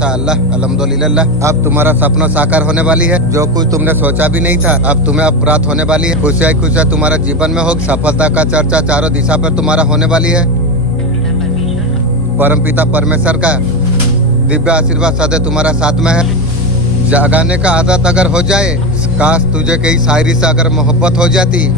माशाअल्लाह, अल्हम्दुलिल्लाह। अब तुम्हारा सपना साकार होने वाली है। जो कुछ तुमने सोचा भी नहीं था, अब तुम्हें अब प्राप्त होने वाली है। खुशियाँ खुशियाँ तुम्हारा जीवन में होगी। सफलता का चर्चा चारों दिशा पर तुम्हारा होने वाली है। परमपिता परमेश्वर का दिव्य आशीर्वाद सदैव तुम्हारा साथ में है। जगाने का आदत अगर हो जाए, काश तुझे कई शायरी से अगर मोहब्बत हो जाती।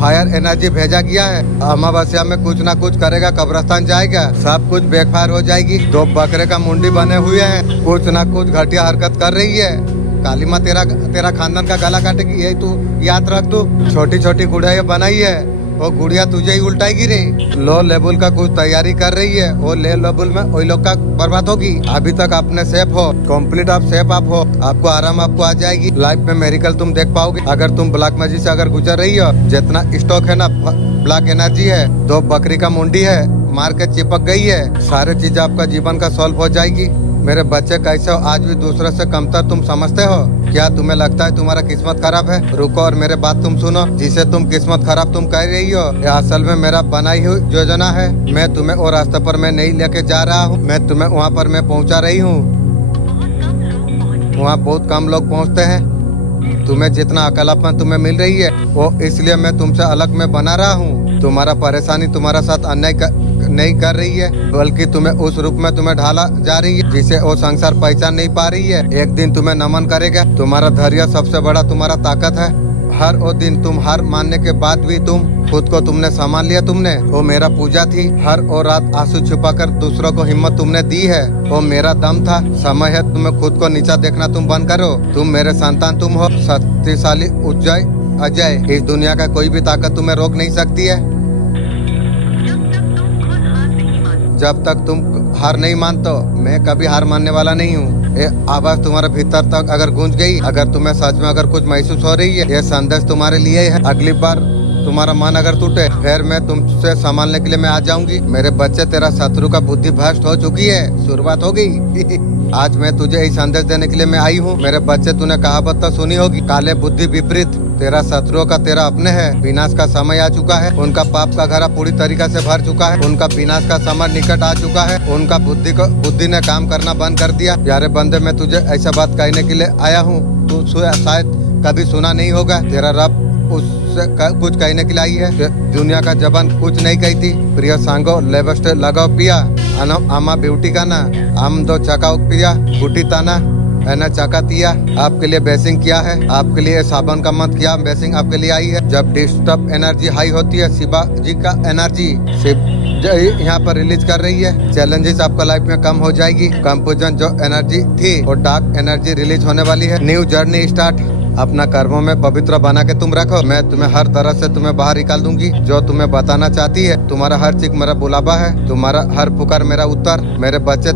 फायर एनर्जी भेजा गया है। अमावस्या में कुछ ना कुछ करेगा, कब्रिस्तान जाएगा, सब कुछ बैकफायर हो जाएगी। दो बकरे का मुंडी बने हुए हैं, कुछ ना कुछ घटिया हरकत कर रही है। काली माँ तेरा खानदान का गला काटेगी, यही तू याद रख। तू छोटी छोटी गुड़िया बनाई है, वो गुड़िया तुझे ही उल्टाएगी रे। लो लेवल का कुछ तैयारी कर रही है, वो ले लेवल में वही लोग का बर्बाद होगी। अभी तक अपने सेफ हो, कंप्लीट आप सेफ आप हो, आपको आराम आपको आ जाएगी। लाइफ में मेरिकल तुम देख पाओगे। अगर तुम ब्लैक मैजिक से अगर गुजर रही हो, जितना स्टॉक है ना, ब्लैक एनर्जी है, दो बकरी का मुंडी है, मार के चिपक गई है, सारी चीज आपका जीवन का सॉल्व हो जाएगी। मेरे बच्चे कैसे हो, आज भी दूसरे से कमतर तुम समझते हो क्या? तुम्हें लगता है तुम्हारा किस्मत खराब है? रुको और मेरे बात तुम सुनो। जिसे तुम किस्मत खराब तुम कह रही हो, ये असल में मेरा बनाई हुई योजना है। मैं तुम्हें वो रास्ते पर मैं नहीं लेके जा रहा हूँ, मैं तुम्हें वहाँ पर मैं पहुँचा रही हूँ। वहाँ बहुत कम लोग पहुँचते हैं। तुम्हें जितना अकेलापन तुम्हें मिल रही है, वो इसलिए मैं तुमसे अलग में बना रहा हूँ। तुम्हारा परेशानी तुम्हारा साथ अन्याय नहीं कर रही है, बल्कि तुम्हें उस रूप में तुम्हें ढाला जा रही है जिसे वो संसार पहचान नहीं पा रही है। एक दिन तुम्हें नमन करेगा। तुम्हारा धैर्य सबसे बड़ा तुम्हारा ताकत है। हर वो दिन तुम हार मानने के बाद भी तुम खुद को तुमने संभाल लिया। तुमने वो मेरा पूजा थी। हर वो रात आंसू छुपाकर दूसरों को हिम्मत तुमने दी है, वो मेरा दम था। समय है तुम्हें खुद को नीचा देखना तुम बंद करो। तुम मेरे संतान तुम हो, शक्तिशाली उज्जय अजय। इस दुनिया का कोई भी ताकत तुम्हें रोक नहीं सकती है। जब तक तुम हार नहीं मानते, मैं कभी हार मानने वाला नहीं हूँ। ये आवाज तुम्हारे भीतर तक अगर गूंज गई, अगर तुम्हें सच में अगर कुछ महसूस हो रही है, ये संदेश तुम्हारे लिए है। अगली बार तुम्हारा मन अगर टूटे, फिर मैं तुमसे संभालने के लिए मैं आ जाऊंगी। मेरे बच्चे, तेरा शत्रु का बुद्धि भ्रष्ट हो चुकी है, शुरुआत हो गई। आज मैं तुझे यही संदेश देने के लिए मैं आई हूँ। मेरे बच्चे, तूने कहावत तो सुनी होगी, काले बुद्धि विपरीत। तेरा शत्रुओं का तेरा अपने है। विनाश का समय आ चुका है। उनका पाप का घड़ा पूरी तरीके से भर चुका है। उनका विनाश का समय निकट आ चुका है। उनका बुद्धि ने काम करना बंद कर दिया। प्यारे बंदे, मैं तुझे ऐसा बात कहने के लिए आया हूँ, तू शायद कभी सुना नहीं होगा। तेरा रब उससे कुछ कहने के लिए आई है। दुनिया का जबान कुछ नहीं कहती। प्रिय सांगो लेबस्टे लगाओ पिया, आमा ब्यूटी का ना, आम दो चकाओ पिया, गुटी ताना एना चकातिया। आपके लिए बेसिंग किया है, आपके लिए साबन का मत किया, बेसिंग आपके लिए आई है। जब डिस्टर्ब एनर्जी हाई होती है, शिवा जी का एनर्जी शिव यहाँ पर रिलीज कर रही है। चैलेंजेस आपका लाइफ में कम हो जाएगी। कंफ्यूजन जो एनर्जी थी, और डार्क एनर्जी रिलीज होने वाली है। New journey start. अपना कर्मों में पवित्र बना के तुम रखो। मैं तुम्हें हर तरह से तुम्हें बाहर निकाल दूंगी। जो तुम्हें बताना चाहती है, तुम्हारा हर चीख मेरा बुलावा है, तुम्हारा हर पुकार मेरा उत्तर। मेरे बच्चे,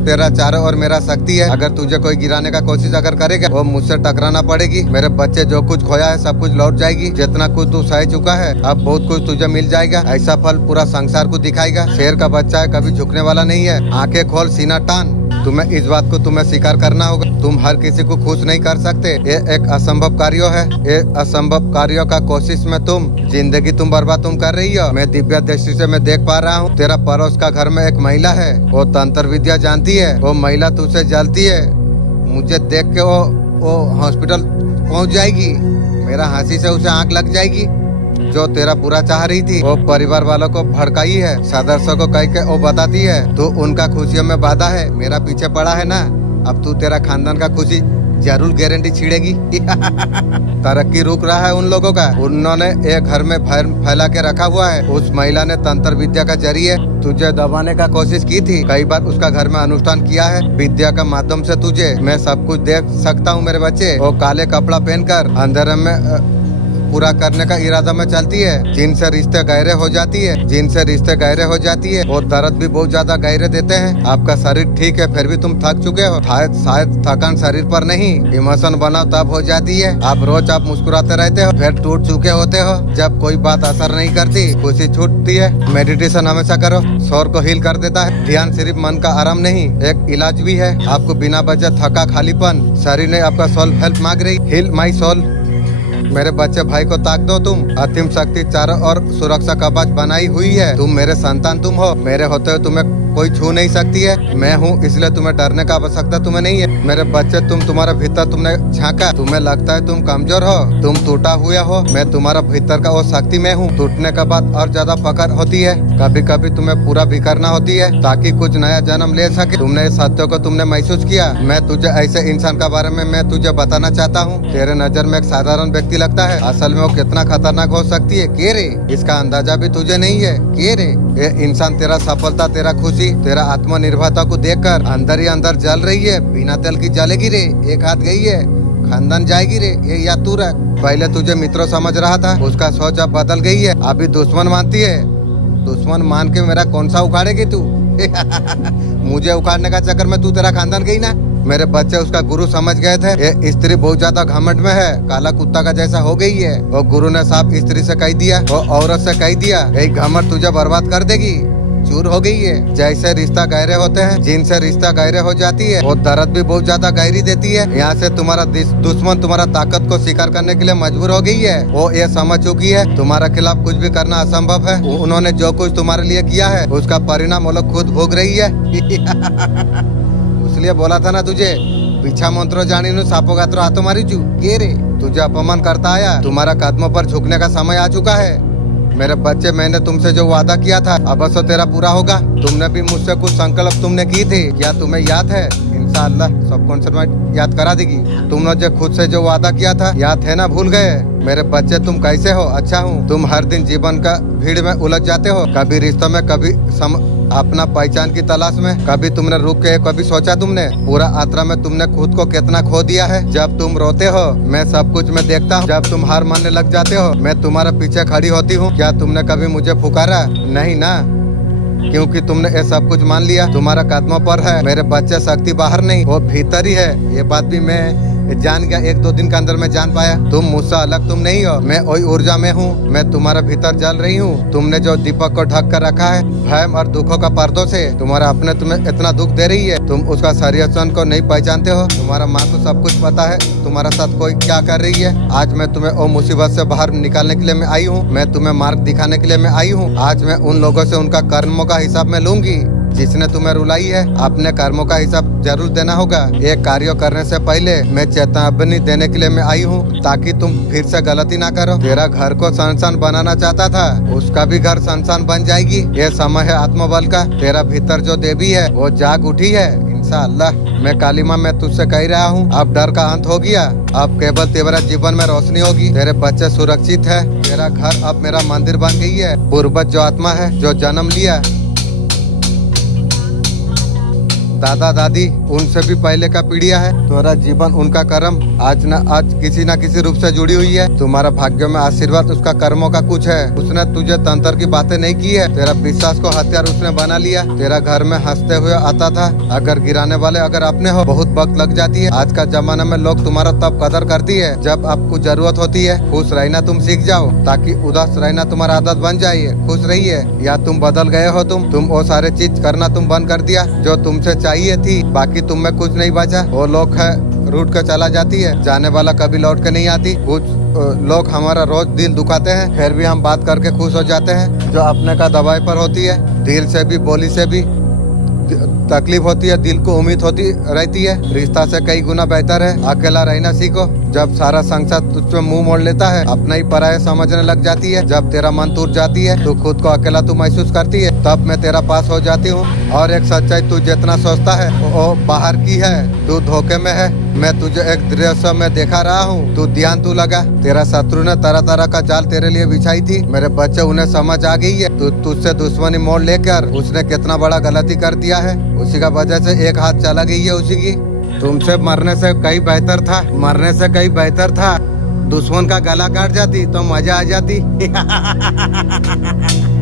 तेरा चारों और मेरा शक्ति है। अगर तुझे कोई गिराने का कोशिश अगर करेगा, वो मुझसे टकराना पड़ेगी। मेरे बच्चे, जो कुछ खोया है सब कुछ लौट जाएगी। जितना कुछ तू सह चुका है, अब बहुत कुछ तुझे मिल जाएगा। ऐसा फल पूरा संसार को दिखाएगा। शेर का बच्चा है, कभी झुकने वाला नहीं है। आंखें खोल, सीना टान। तुम्हें इस बात को तुम्हें स्वीकार करना होगा। तुम हर किसी को खुश नहीं कर सकते। ये एक असंभव कार्य है। ये असंभव कार्यों का कोशिश में तुम जिंदगी तुम बर्बाद तुम कर रही हो। मैं दिव्य दृष्टि से मैं देख पा रहा हूँ। तेरा पड़ोस का घर में एक महिला है, वो तंत्र विद्या जानती है। वो महिला तुझसे जलती है। मुझे देख के वो हॉस्पिटल पहुँच जाएगी। मेरा हंसी से उसे आंख लग जाएगी। जो तेरा बुरा चाह रही थी, वो परिवार वालों को भड़काई है, सदस्यों को कह के वो बताती है। तू उनका खुशियों में बाधा है, मेरा पीछे पड़ा है ना। अब तू तेरा खानदान का खुशी जरूर गारंटी छिड़ेगी। तरक्की रुक रहा है उन लोगों का। उन्होंने एक घर में फैला के रखा हुआ है। उस महिला ने तंत्र विद्या का जरिए तुझे दबाने का कोशिश की थी। कई बार उसका घर में अनुष्ठान किया है। विद्या का माध्यम से तुझे मैं सब कुछ देख सकता हूँ। मेरे बच्चे, वो काले कपड़ा पहनकर अंधेरे में पूरा करने का इरादा में चलती है। जिनसे रिश्ते गहरे हो जाती है, जिनसे रिश्ते गहरे हो जाती है, वो दर्द भी बहुत ज्यादा गहरे देते हैं। आपका शरीर ठीक है, फिर भी तुम थक चुके हो। शायद थकान शरीर पर नहीं, इमोशन बनाओ तब हो जाती है। आप रोज आप मुस्कुराते रहते हो, फिर टूट चुके होते हो। जब कोई बात असर नहीं करती, खुशी छूटती है। मेडिटेशन हमेशा करो, शोर को हील कर देता है। ध्यान सिर्फ मन का आराम नहीं, एक इलाज भी है। आपको बिना वजह थका खालीपन, शरीर ने आपका सोल हेल्प मांग रही। Heal my soul. मेरे बच्चे भाई को ताक दो। तुम अतिम शक्ति चारों और सुरक्षा कवच बनाई हुई है। तुम मेरे संतान तुम हो। मेरे होते हुए तुम्हें कोई छू नहीं सकती है। मैं हूँ इसलिए तुम्हें डरने का आवश्यकता तुम्हें नहीं है। मेरे बच्चे तुम तुम्हारा भीतर तुमने झांका, तुम्हें लगता है तुम कमजोर हो, तुम टूटा हुआ हो। मैं तुम्हारा भीतर का वो शक्ति मैं हूँ। टूटने के बाद और ज्यादा पकड़ होती है। कभी कभी तुम्हें पूरा भी करना होती है ताकि कुछ नया जन्म ले सके। तुमने इस सत्य को तुमने महसूस किया। मैं तुझे ऐसे इंसान के बारे में मैं तुझे बताना चाहता हूँ। तेरे नजर में एक साधारण व्यक्ति लगता है, असल में वो कितना खतरनाक हो सकती है के रे, इसका अंदाजा भी तुझे नहीं है के रे। ये इंसान तेरा सफलता, तेरा खुशी, तेरा आत्मनिर्भरता को देखकर अंदर ही अंदर जल रही है। बिना तेल की जलेगी रे, एक हाथ गई है खानदान जाएगी रे, ये याद तू रख। पहले तुझे मित्रों समझ रहा था, उसका सोच अब बदल गई है, अभी दुश्मन मानती है। दुश्मन मान के मेरा कौन सा उखाड़ेगी तू? मुझे उखाड़ने का चक्कर में तू तेरा खानदान गई ना। मेरे बच्चे उसका गुरु समझ गए थे। ये स्त्री बहुत ज्यादा घमंड में है, काला कुत्ता का जैसा हो गई है। और गुरु ने साफ स्त्री से कह दिया, वो औरत से कह दिया, यही घमंड तुझे बर्बाद कर देगी, चूर हो गई है। जैसे रिश्ता गहरे होते हैं, जिनसे रिश्ता गहरे हो जाती है, वो दर्द भी बहुत ज्यादा गहरी देती है। यहाँ से तुम्हारा दुश्मन तुम्हारा ताकत को स्वीकार करने के लिए मजबूर हो गई है। वो ये समझ चुकी है तुम्हारे खिलाफ कुछ भी करना असंभव है। उन्होंने जो कुछ तुम्हारे लिए किया है उसका परिणाम वो लोग खुद भोग रही है। इसलिए बोला था ना तुझे, पीछा मंत्रो जानी नु सापो गात्रो हाथों मारी चू के रे। तुझे अपमान करता आया, तुम्हारा कदमों पर झुकने का समय आ चुका है। मेरे बच्चे, मैंने तुमसे जो वादा किया था अब सो तेरा पूरा होगा। तुमने भी मुझसे कुछ संकल्प तुमने की थे, क्या तुम्हें याद है? इंशाअल्लाह सबकॉन्शियस याद करा देगी। तुमने जो खुद से जो वादा किया था याद है ना, भूल गए? मेरे बच्चे तुम कैसे हो? अच्छा हूँ। तुम हर दिन जीवन का भीड़ में उलझ जाते हो, कभी रिश्तों में, कभी अपना पहचान की तलाश में। कभी तुमने रुक के कभी सोचा तुमने पूरा यात्रा में तुमने खुद को कितना खो दिया है। जब तुम रोते हो मैं सब कुछ मैं देखता हूँ, जब तुम हार मानने लग जाते हो मैं तुम्हारे पीछे खड़ी होती हूँ। क्या तुमने कभी मुझे पुकारा? नहीं ना, क्योंकि तुमने ये सब कुछ मान लिया। तुम्हारा कदमों पर है मेरे बच्चे, शक्ति बाहर नहीं वो भीतर ही है। ये बात भी मैं जान गया, एक दो दिन के अंदर मैं जान पाया। तुम मुझसे अलग तुम नहीं हो, मैं वही ऊर्जा में हूँ। मैं तुम्हारे भीतर जल रही हूँ। तुमने जो दीपक को ढक कर रखा है भय और दुखों का पर्दों से, तुम्हारा अपने तुम्हें इतना दुख दे रही है, तुम उसका सरियसन को नहीं पहचानते हो। तुम्हारा माँ को सब कुछ पता है तुम्हारा साथ कोई क्या कर रही है। आज मैं तुम्हें वो मुसीबत से बाहर निकालने के लिए मैं आई हूँ। मैं तुम्हें मार्ग दिखाने के लिए मैं आई हूँ। आज मैं उन लोगों से उनका कर्मों का हिसाब में लूंगी जिसने तुम्हें रुलाई है। अपने कर्मों का हिसाब जरूर देना होगा। एक कार्य करने से पहले मैं चेतावनी देने के लिए मैं आई हूँ, ताकि तुम फिर से गलती ना करो। तेरा घर को संसान बनाना चाहता था, उसका भी घर संसान बन जाएगी। ये समय है आत्मबल का। तेरा भीतर जो देवी है वो जाग उठी है इंशाअल्लाह। मैं कालीमा मैं तुझसे कह रहा हूँ, अब डर का अंत हो गया। अब केवल तेरा जीवन में रोशनी होगी। तेरे बच्चे सुरक्षित है। तेरा घर अब मेरा मंदिर बन गई है। पूर्वज जो आत्मा है जो जन्म लिया, दादा दादी उनसे भी पहले का पीढ़िया है। तुम्हारा जीवन उनका कर्म आज किसी न किसी रूप से जुड़ी हुई है। तुम्हारा भाग्य में आशीर्वाद उसका कर्मों का कुछ है। उसने तुझे तंत्र की बातें नहीं की है। तेरा विश्वास को हथियार उसने बना लिया। तेरा घर में हंसते हुए आता था। अगर गिराने वाले अगर अपने हो, बहुत वक्त लग जाती है। आज का जमाना में लोग तुम्हारा तब कदर करती है जब आपको जरूरत होती है। खुश रहना तुम सीख जाओ, ताकि उदास रहना तुम्हारा आदत बन जाए। खुश रहिए, या तुम बदल गए हो। तुम वो सारे चीज करना तुम बंद कर दिया जो तुमसे चाहिए थी। बाकी तुम में कुछ नहीं बचा। वो लोग है रूट कर चला जाती है, जाने वाला कभी लौट के नहीं आती। कुछ लोग हमारा रोज दिल दुखाते हैं, फिर भी हम बात करके खुश हो जाते हैं। जो अपने का दवाई पर होती है, दिल से भी बोली से भी तकलीफ होती है, दिल को उम्मीद होती रहती है। रिश्ता से कई गुना बेहतर है अकेला रहना सीखो। जब सारा संसार तुझ पे मुंह मोड़ लेता है, अपना ही पराया समझने लग जाती है। जब तेरा मन टूट जाती है, तू खुद को अकेला तू महसूस करती है, तब मैं तेरा पास हो जाती हूँ। और एक सच्चाई, तू जितना सोचता है वो बाहर की है, तू धोखे में है। मैं तुझे एक दृश्य में देखा रहा हूँ, तू ध्यान तू लगा। तेरा शत्रु ने तरह तरह का जाल तेरे लिए बिछाई थी। मेरे बच्चे उन्हें समझ आ गई है। तू तुझसे दुश्मनी मोड़ लेकर उसने कितना बड़ा गलती कर दिया है। उसी का वजह से एक हाथ चला गई है उसी की। तुमसे मरने से कहीं बेहतर था, मरने से कहीं बेहतर था। दुश्मन का गला काट जाती तो मजा आ जाती।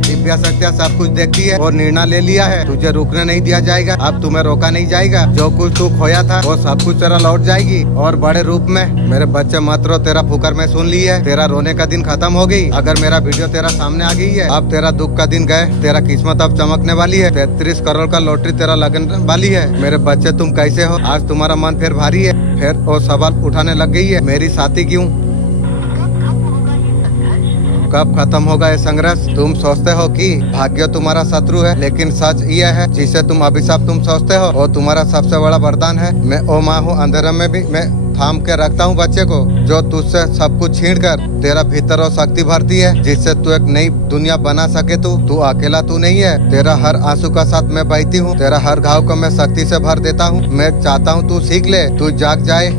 दिव्या शक्तियाँ सब कुछ देखती है और निर्णय ले लिया है, तुझे रुकने नहीं दिया जाएगा। अब तुम्हें रोका नहीं जाएगा। जो कुछ तू खोया था वो सब कुछ तेरा लौट जाएगी, और बड़े रूप में। मेरे बच्चे मत रो, तेरा फुकर में सुन ली है। तेरा रोने का दिन खत्म हो गई। अगर मेरा वीडियो तेरा सामने आ गई है, अब तेरा दुख का दिन गए। तेरा किस्मत अब चमकने वाली है। 33 करोड़ का लॉटरी तेरा लगने वाली है। मेरे बच्चे तुम कैसे हो? आज तुम्हारा मन फिर भारी है, फिर वो सवाल उठाने लग गई है, मेरी साथी क्यों? कब खत्म होगा ये संघर्ष? तुम सोचते हो कि भाग्य तुम्हारा शत्रु है, लेकिन सच यह है जिसे तुम अभिशाप तुम सोचते हो वो तुम्हारा सबसे बड़ा वरदान है। मैं ओ माँ हूँ, अंधेरे में भी मैं थाम के रखता हूँ बच्चे को, जो तुझसे सब कुछ छीन कर तेरा भीतर और शक्ति भरती है, जिससे तू एक नई दुनिया बना सके। तू अकेला तू नहीं है। तेरा हर आंसू का साथ मैं बहती हूँ, तेरा हर घाव को मैं शक्ति से भर देता हूँ। मैं चाहता हूँ तू सीख ले, तू जाग जाए,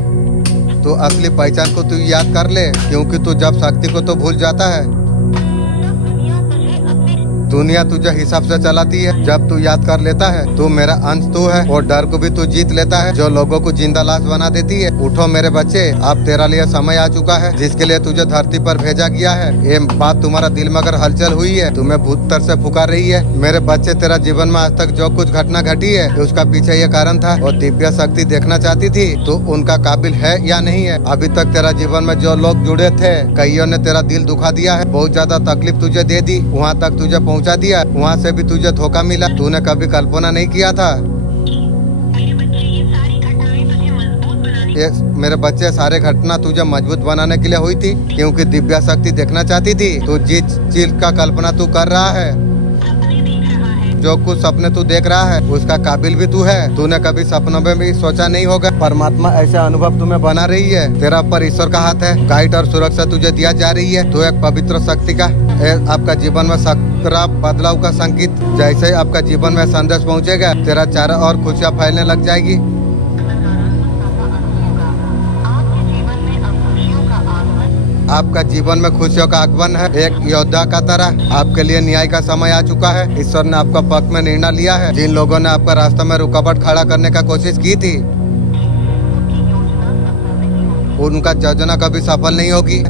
तू असली पहचान को तू याद कर ले, क्योंकि तू जब शक्ति को तो भूल जाता है, दुनिया तुझे हिसाब से चलाती है। जब तू याद कर लेता है तू मेरा अंश तू है, और डर को भी तू जीत लेता है जो लोगों को जिंदा लाश बना देती है। उठो मेरे बच्चे, अब तेरा लिए समय आ चुका है जिसके लिए तुझे धरती पर भेजा गया है। ये बात तुम्हारा दिल में अगर हलचल हुई है, तुम्हें भूतर से पुकार रही है। मेरे बच्चे, तेरा जीवन में आज तक जो कुछ घटना घटी है उसका पीछे ये कारण था, और दिव्य शक्ति देखना चाहती थी तू उनका काबिल है या नहीं है। अभी तक तेरा जीवन में जो लोग जुड़े थे, कईयों ने तेरा दिल दुखा दिया है, बहुत ज्यादा तकलीफ तुझे दे दी, वहाँ तक तुझे पहुँचा दिया, वहाँ से भी तुझे धोखा मिला। तूने कभी कल्पना नहीं किया था ये मेरे बच्चे सारे घटना तुझे मजबूत बनाने के लिए हुई थी, क्योंकि दिव्या शक्ति देखना चाहती थी। तू जिस चीज का कल्पना तू कर रहा है, जो कुछ सपने तू देख रहा है, उसका काबिल भी तू है। तूने कभी सपनों में भी सोचा नहीं होगा। परमात्मा ऐसे अनुभव तुम्हें बना रही है। तेरा पर ईश्वर का हाथ है, गाइड और सुरक्षा तुझे दिया जा रही है। तू एक पवित्र शक्ति का आपका जीवन में सकारात्मक बदलाव का संकेत। जैसे ही आपका जीवन में संदेश पहुंचेगा, तेरा चारों ओर खुशियाँ फैलने लग जाएगी। आपका जीवन में खुशियों का आगमन है। एक योद्धा का तरह आपके लिए न्याय का समय आ चुका है। ईश्वर ने आपका पक्ष में निर्णय लिया है। जिन लोगों ने आपका रास्ते में रुकावट खड़ा करने का कोशिश की थी, उनका योजना कभी सफल नहीं होगी।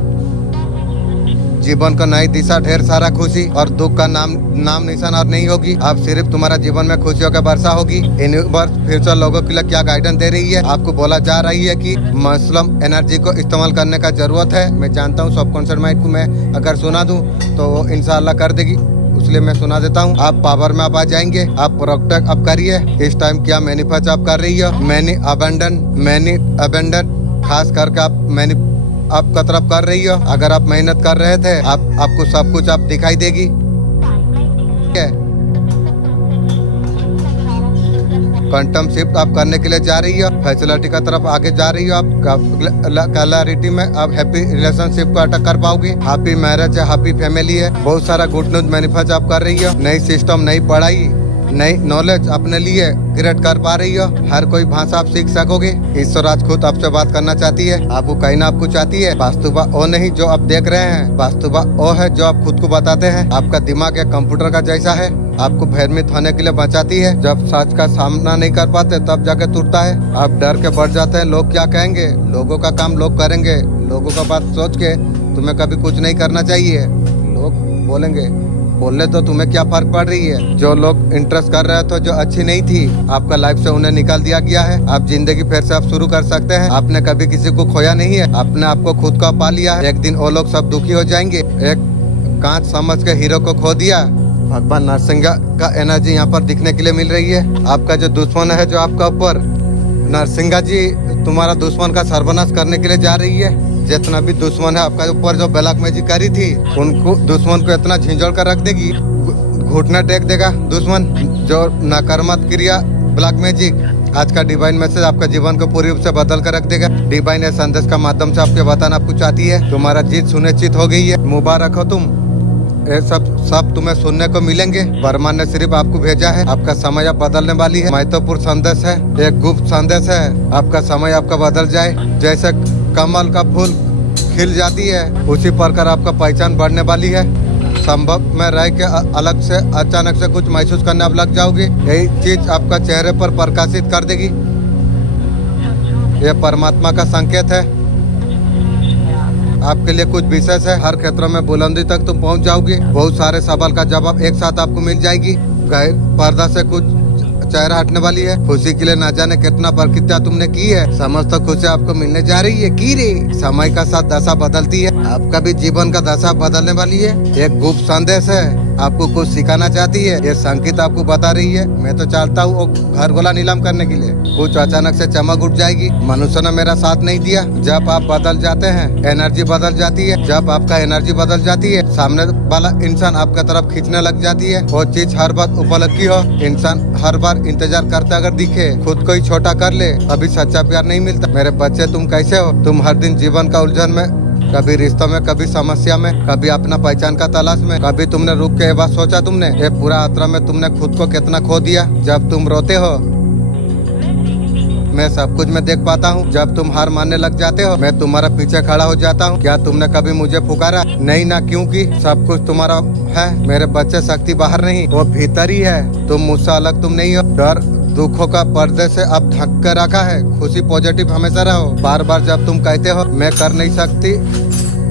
जीवन को नई दिशा, ढेर सारा खुशी और दुख का नाम निशान और नहीं होगी। अब सिर्फ तुम्हारा जीवन में खुशियों का वर्षा होगी। यूनिवर्स फ्यूचर लोगों के लिए क्या गाइडेंस दे रही है? आपको बोला जा रही है कि मसलम एनर्जी को इस्तेमाल करने का जरूरत है। मैं जानता हूँ सबकॉन्शियस माइंड को मैं अगर सुना दूँ तो वो इंशाल्लाह कर देगी, इसलिए मैं सुना देता हूँ। आप पावर में आप आ जाएंगे। आप प्रोटेक्ट आप करिए। इस टाइम क्या मैनिफेस्ट आप कर रही हो? मैनी अबेंडन खास करके आपका तरफ कर रही हो। अगर आप मेहनत कर रहे थे, आपको सब कुछ आप दिखाई देगी। क्वांटम शिफ्ट आप करने के लिए जा रही हो, फैसिलिटी की तरफ आगे जा रही हो। आप क्लैरिटी में आप हैप्पी रिलेशनशिप को अटक कर पाओगे। हैप्पी मैरिज है, हैप्पी फैमिली है। बहुत सारा गुड न्यूज मैनिफेस्ट आप कर रही हो। नई सिस्टम, नई पढ़ाई, नई नॉलेज अपने लिए क्रिएट कर पा रही हो। हर कोई भाषा आप सीख सकोगे। ईश्वर आज खुद आपसे बात करना चाहती है, आपको कहना आपको चाहती है। वास्तुबा ओ नहीं जो आप देख रहे हैं, वास्तुबा ओ है जो आप खुद को बताते हैं। आपका दिमाग एक कंप्यूटर का जैसा है, आपको भयभीत होने के लिए बचाती है। जब सच का सामना नहीं कर पाते तब जाके टूटता है। आप डर के बढ़ जाते हैं, लोग क्या कहेंगे, लोगों का काम लोग करेंगे। लोगों का बात सोच के तुम्हें कभी कुछ नहीं करना चाहिए। लोग बोलेंगे, बोलने तो तुम्हें क्या फर्क पड़ रही है। जो लोग इंटरेस्ट कर रहे थे, जो अच्छी नहीं थी आपका लाइफ से, उन्हें निकाल दिया गया है। आप जिंदगी फिर से आप शुरू कर सकते हैं। आपने कभी किसी को खोया नहीं है, आपने आपको खुद का पा लिया है। एक दिन वो लोग सब दुखी हो जाएंगे। एक कांच समझ के हीरो को खो दिया। भगवान नरसिंहा का एनर्जी यहाँ पर दिखने के लिए मिल रही है। आपका जो दुश्मन है, जो आपका ऊपर, नरसिंहा जी तुम्हारा दुश्मन का सर्वनाश करने के लिए जा रही है। जितना भी दुश्मन है आपका ऊपर, जो ब्लैक मैजिक करी थी, उनको दुश्मन को इतना झिंझोड़ कर रख देगी, घुटना टेक देगा दुश्मन। जो नकारात्मक क्रिया ब्लैक मैजिक, आज का डिवाइन मैसेज आपका जीवन को पूरी रूप से बदल कर रख देगा। डिवाइन है संदेश का माध्यम से आपके बताना आपको चाहती है। तुम्हारा जीत सुनिश्चित हो गई है। मुबारक हो तुम। ये सब तुम्हें सुनने को मिलेंगे। वर्मा ने सिर्फ आपको भेजा है। आपका समय अब बदलने वाली है। महत्वपूर्ण संदेश है, एक गुप्त संदेश है। आपका समय आपका बदल जाए। जैसे कमल का फूल खिल जाती है, उसी प्रकार आपका पहचान बढ़ने वाली है। संभव में रह के अलग से अचानक से कुछ महसूस करने आप लग जाओगे। यही चीज आपका चेहरे पर प्रकाशित कर देगी। यह परमात्मा का संकेत है। आपके लिए कुछ विशेष है। हर क्षेत्र में बुलंदी तक तुम पहुंच जाओगे। बहुत सारे सवाल का जवाब एक साथ आपको मिल जाएगी। गैर पर्दा से कुछ चेहरा हटने वाली है। खुशी के लिए ना जाने कितना प्रक्रिया तुमने की है। समस्त खुशी आपको मिलने जा रही है। की रे समय का साथ दशा बदलती है। आपका भी जीवन का दशा बदलने वाली है। एक गुप्त संदेश है। आपको कुछ सिखाना चाहती है। ये संकेत आपको बता रही है। मैं तो चाहता हूँ वो घर गोला नीलाम करने के लिए। कुछ अचानक से चमक उठ जाएगी। मनुष्य ने मेरा साथ नहीं दिया। जब आप बदल जाते हैं, एनर्जी बदल जाती है। जब आपका एनर्जी बदल जाती है, सामने वाला इंसान आपका तरफ खींचने लग जाती है। वो चीज हर बार उपलब्धि हो, इंसान हर बार इंतजार करता अगर दिखे, खुद को ही छोटा कर ले, अभी सच्चा प्यार नहीं मिलता। मेरे बच्चे, तुम कैसे हो? तुम हर दिन जीवन का उलझन में, कभी रिश्तों में, कभी समस्या में, कभी अपना पहचान का तलाश में, कभी तुमने रुक के ये बात सोचा तुमने ये पूरा यात्रा में तुमने खुद को कितना खो दिया। जब तुम रोते हो, मैं सब कुछ मैं देख पाता हूँ। जब तुम हार मानने लग जाते हो, मैं तुम्हारा पीछे खड़ा हो जाता हूँ। क्या तुमने कभी मुझे पुकारा? नहीं ना, क्योंकि सब कुछ तुम्हारा है। मेरे बच्चे, शक्ति बाहर नहीं, वो भीतर ही है। तुम मुझसे अलग तुम नहीं हो। डर दुखों का पर्दे से अब ढक कर रखा है। खुशी पॉजिटिव हमेशा रहो। बार बार जब तुम कहते हो मैं कर नहीं सकती,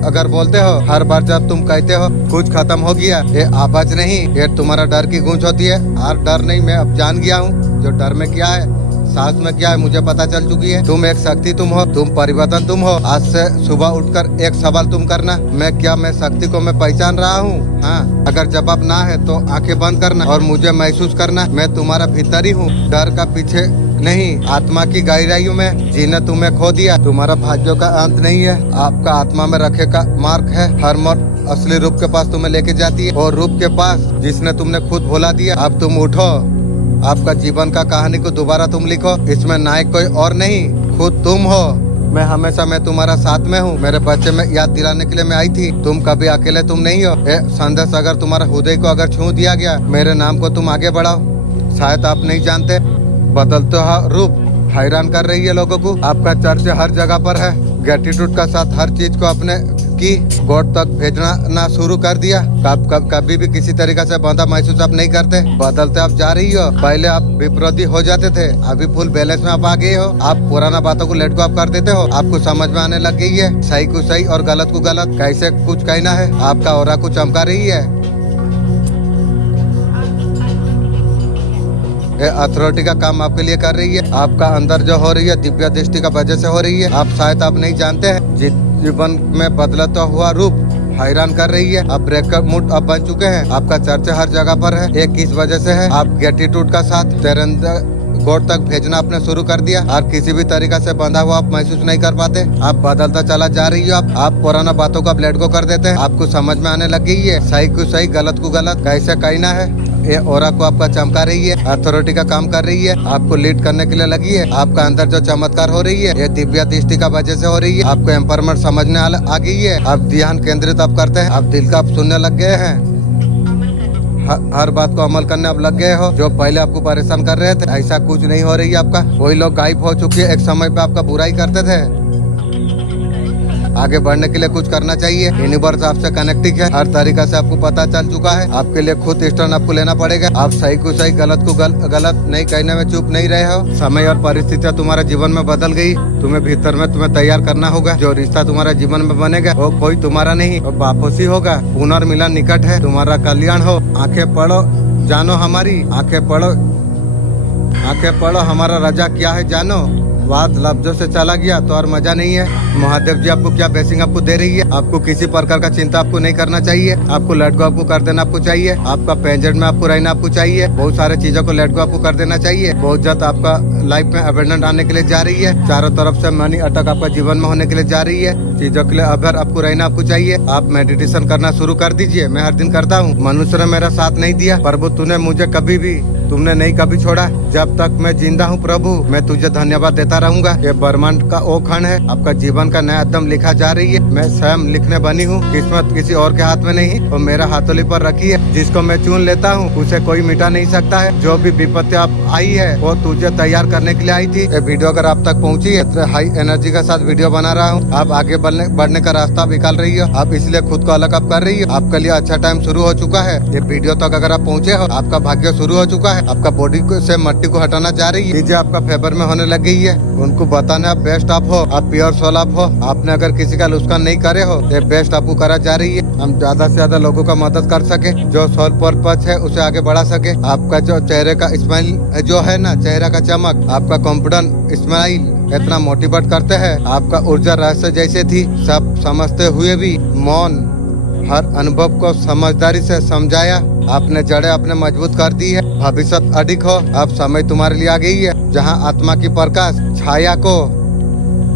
अगर बोलते हो, हर बार जब तुम कहते हो कुछ खत्म हो गया, ये आवाज नहीं, ये तुम्हारा डर की गूंज होती है। और डर नहीं, मैं अब जान गया हूँ जो डर में क्या है, सांस में क्या है, मुझे पता चल चुकी है। तुम एक शक्ति तुम हो, तुम परिवर्तन तुम हो। आज से सुबह उठकर एक सवाल तुम करना, मैं शक्ति को मैं पहचान रहा हूँ। हाँ, अगर जवाब ना है तो आंखें बंद करना और मुझे महसूस करना मैं तुम्हारा भीतर ही हूँ। डर का पीछे नहीं, आत्मा की गहराइयों में जीने तुम्हें खो दिया। तुम्हारा भाग्यों का अंत नहीं है, आपका आत्मा में रखे का मार्ग है। हर मौत असली रूप के पास तुम्हें लेके जाती है, और रूप के पास जिसने तुमने खुद भुला दिया। अब तुम उठो, आपका जीवन का कहानी को दोबारा तुम लिखो। इसमें नायक कोई और नहीं, खुद तुम हो। मैं तुम्हारा साथ में हूँ। मेरे बच्चे में याद दिलाने के लिए मैं आई थी, तुम कभी अकेले तुम नहीं हो। संदेश अगर तुम्हारा हृदय को अगर छू दिया गया, मेरे नाम को तुम आगे बढ़ाओ। शायद आप नहीं जानते, बदलते रूप हैरान कर रही है लोगों को। आपका चर्चा हर जगह पर है। ग्रेटिट्यूड का साथ हर चीज को अपने की गॉड तक भेजना ना शुरू कर दिया। कभी भी किसी तरीके से बंधा महसूस आप नहीं करते। बदलते आप जा रही हो। पहले आप विपरीत हो जाते थे, अभी फुल बैलेंस में आप आ गए हो। आप पुराना बातों को लेट को आप कर देते हो। आपको समझ में आने लग गई है सही को सही और गलत को गलत कैसे कुछ कहना है। आपका ऑरा को चमका रही है। ये अथॉरिटी का काम आपके लिए कर रही है। आपका अंदर जो हो रही है दिव्य दृष्टि का वजह से हो रही है। आप शायद आप नहीं जानते हैं, जीवन में बदलता हुआ रूप हैरान कर रही है। आप ब्रेकअप मूड अब बन चुके हैं। आपका चर्चा हर जगह पर है। ये किस वजह से है? आप ग्रेटिट्यूड का साथ तेरंदा गॉड तक भेजना आपने शुरू कर दिया और किसी भी तरीका से बंधा हुआ आप महसूस नहीं कर पाते। आप बदलता चला जा रही हो। आप पुराना बातों को ब्लेड को कर देते हैं। आपको समझ में आने लग गई है सही को सही, गलत को गलत कैसे कहना है। ये ओरा को आपका चमका रही है, अथॉरिटी का काम कर रही है, आपको लीड करने के लिए लगी है। आपका अंदर जो चमत्कार हो रही है ये दिव्य दृष्टि का वजह से हो रही है। आपको एम्पावरमेंट समझने आ गई है। आप ध्यान केंद्रित आप करते हैं। आप दिल का आप सुनने लग गए हैं। हर बात को अमल करने अब लग गए हो। जो पहले आपको परेशान कर रहे थे ऐसा कुछ नहीं हो रही है। आपका वही लोग गायब हो चुके हैं। एक समय पे आपका बुराई करते थे। आगे बढ़ने के लिए कुछ करना चाहिए। यूनिवर्स आपसे कनेक्टिंग है। हर तरीका से आपको पता चल चुका है। आपके लिए खुद स्टैंड आपको लेना पड़ेगा। आप सही को सही, गलत को गलत नहीं कहने में चुप नहीं रहे हो। समय और परिस्थितियाँ तुम्हारे जीवन में बदल गई। तुम्हें भीतर में तुम्हें तैयार करना होगा। जो रिश्ता तुम्हारे जीवन में बनेगा वो कोई तुम्हारा नहीं, वो वापसी होगा। पुनर्मिलन निकट है। तुम्हारा कल्याण हो। आंखें पढ़ो, जानो हमारी। आंखें पढ़ो हमारा रजा क्या है जानो। बात लफ्जों से चला गया तो और मजा नहीं है। महादेव जी आपको क्या ब्लेसिंग आपको दे रही है। आपको किसी प्रकार का चिंता आपको नहीं करना चाहिए। आपको लेट गो आपको कर देना आपको चाहिए। आपका पेंजेंट में आपको रहना आपको चाहिए। बहुत सारे चीजों को लेट गो आपको कर देना चाहिए। बहुत जल्द आपका लाइफ में अबेंडेंट आने के लिए जा रही है। चारों तरफ से मनी अटक आपका जीवन में होने के लिए जा रही है। चीजों के लिए अभर आपको रहना आपको चाहिए। आप मेडिटेशन करना शुरू कर दीजिए। मैं हर दिन करता हूँ। मनुष्य ने मेरा साथ नहीं दिया, प्रभु तूने मुझे तुमने नहीं कभी छोड़ा। जब तक मैं जिंदा हूँ प्रभु, मैं तुझे धन्यवाद देता रहूंगा। ये ब्रह्मांड का वो क्षण है। आपका जीवन का नया अध्याय लिखा जा रही है। मैं स्वयं लिखने बनी हूँ। किस्मत किसी और के हाथ में नहीं, वो मेरा हाथोली पर रखी है। जिसको मैं चुन लेता हूँ उसे कोई मिटा नहीं सकता है। जो भी विपत्ति आप आई है वो तुझे तैयार करने के लिए आई थी। ये वीडियो अगर आप तक पहुँची है तो हाई एनर्जी के साथ वीडियो बना रहा हूँ। आप आगे बढ़ने का रास्ता निकाल रही हो। आप इसलिए खुद को अलग आप कर रही हो। आपके लिए अच्छा टाइम शुरू हो चुका है। ये वीडियो तक अगर आप पहुँचे हो, आपका भाग्य शुरू हो चुका है। आपका बॉडी से मट्टी को हटाना जा रही है। चीजें आपका फेवर में होने लग गई है। उनको बताना आप बेस्ट आप हो। आप प्योर सोल आप हो। आपने अगर किसी का नुकसान नहीं करे हो, ये बेस्ट आपको करा जा रही है। हम ज्यादा से ज्यादा लोगों का मदद कर सके। जो सोल पर्पस है उसे आगे बढ़ा सके। आपका जो चेहरे का स्माइल जो है ना, चेहरा का चमक, आपका कॉन्फिडेंट स्माइल इतना मोटिवेट करते हैं। आपका ऊर्जा रहस्य जैसे थी, सब समझते हुए भी मौन हर अनुभव को समझदारी से समझाया। आपने जड़ें अपने मजबूत कर दी है। भविष्य अधिक हो, अब समय तुम्हारे लिए आ गई है, जहाँ आत्मा की प्रकाश छाया को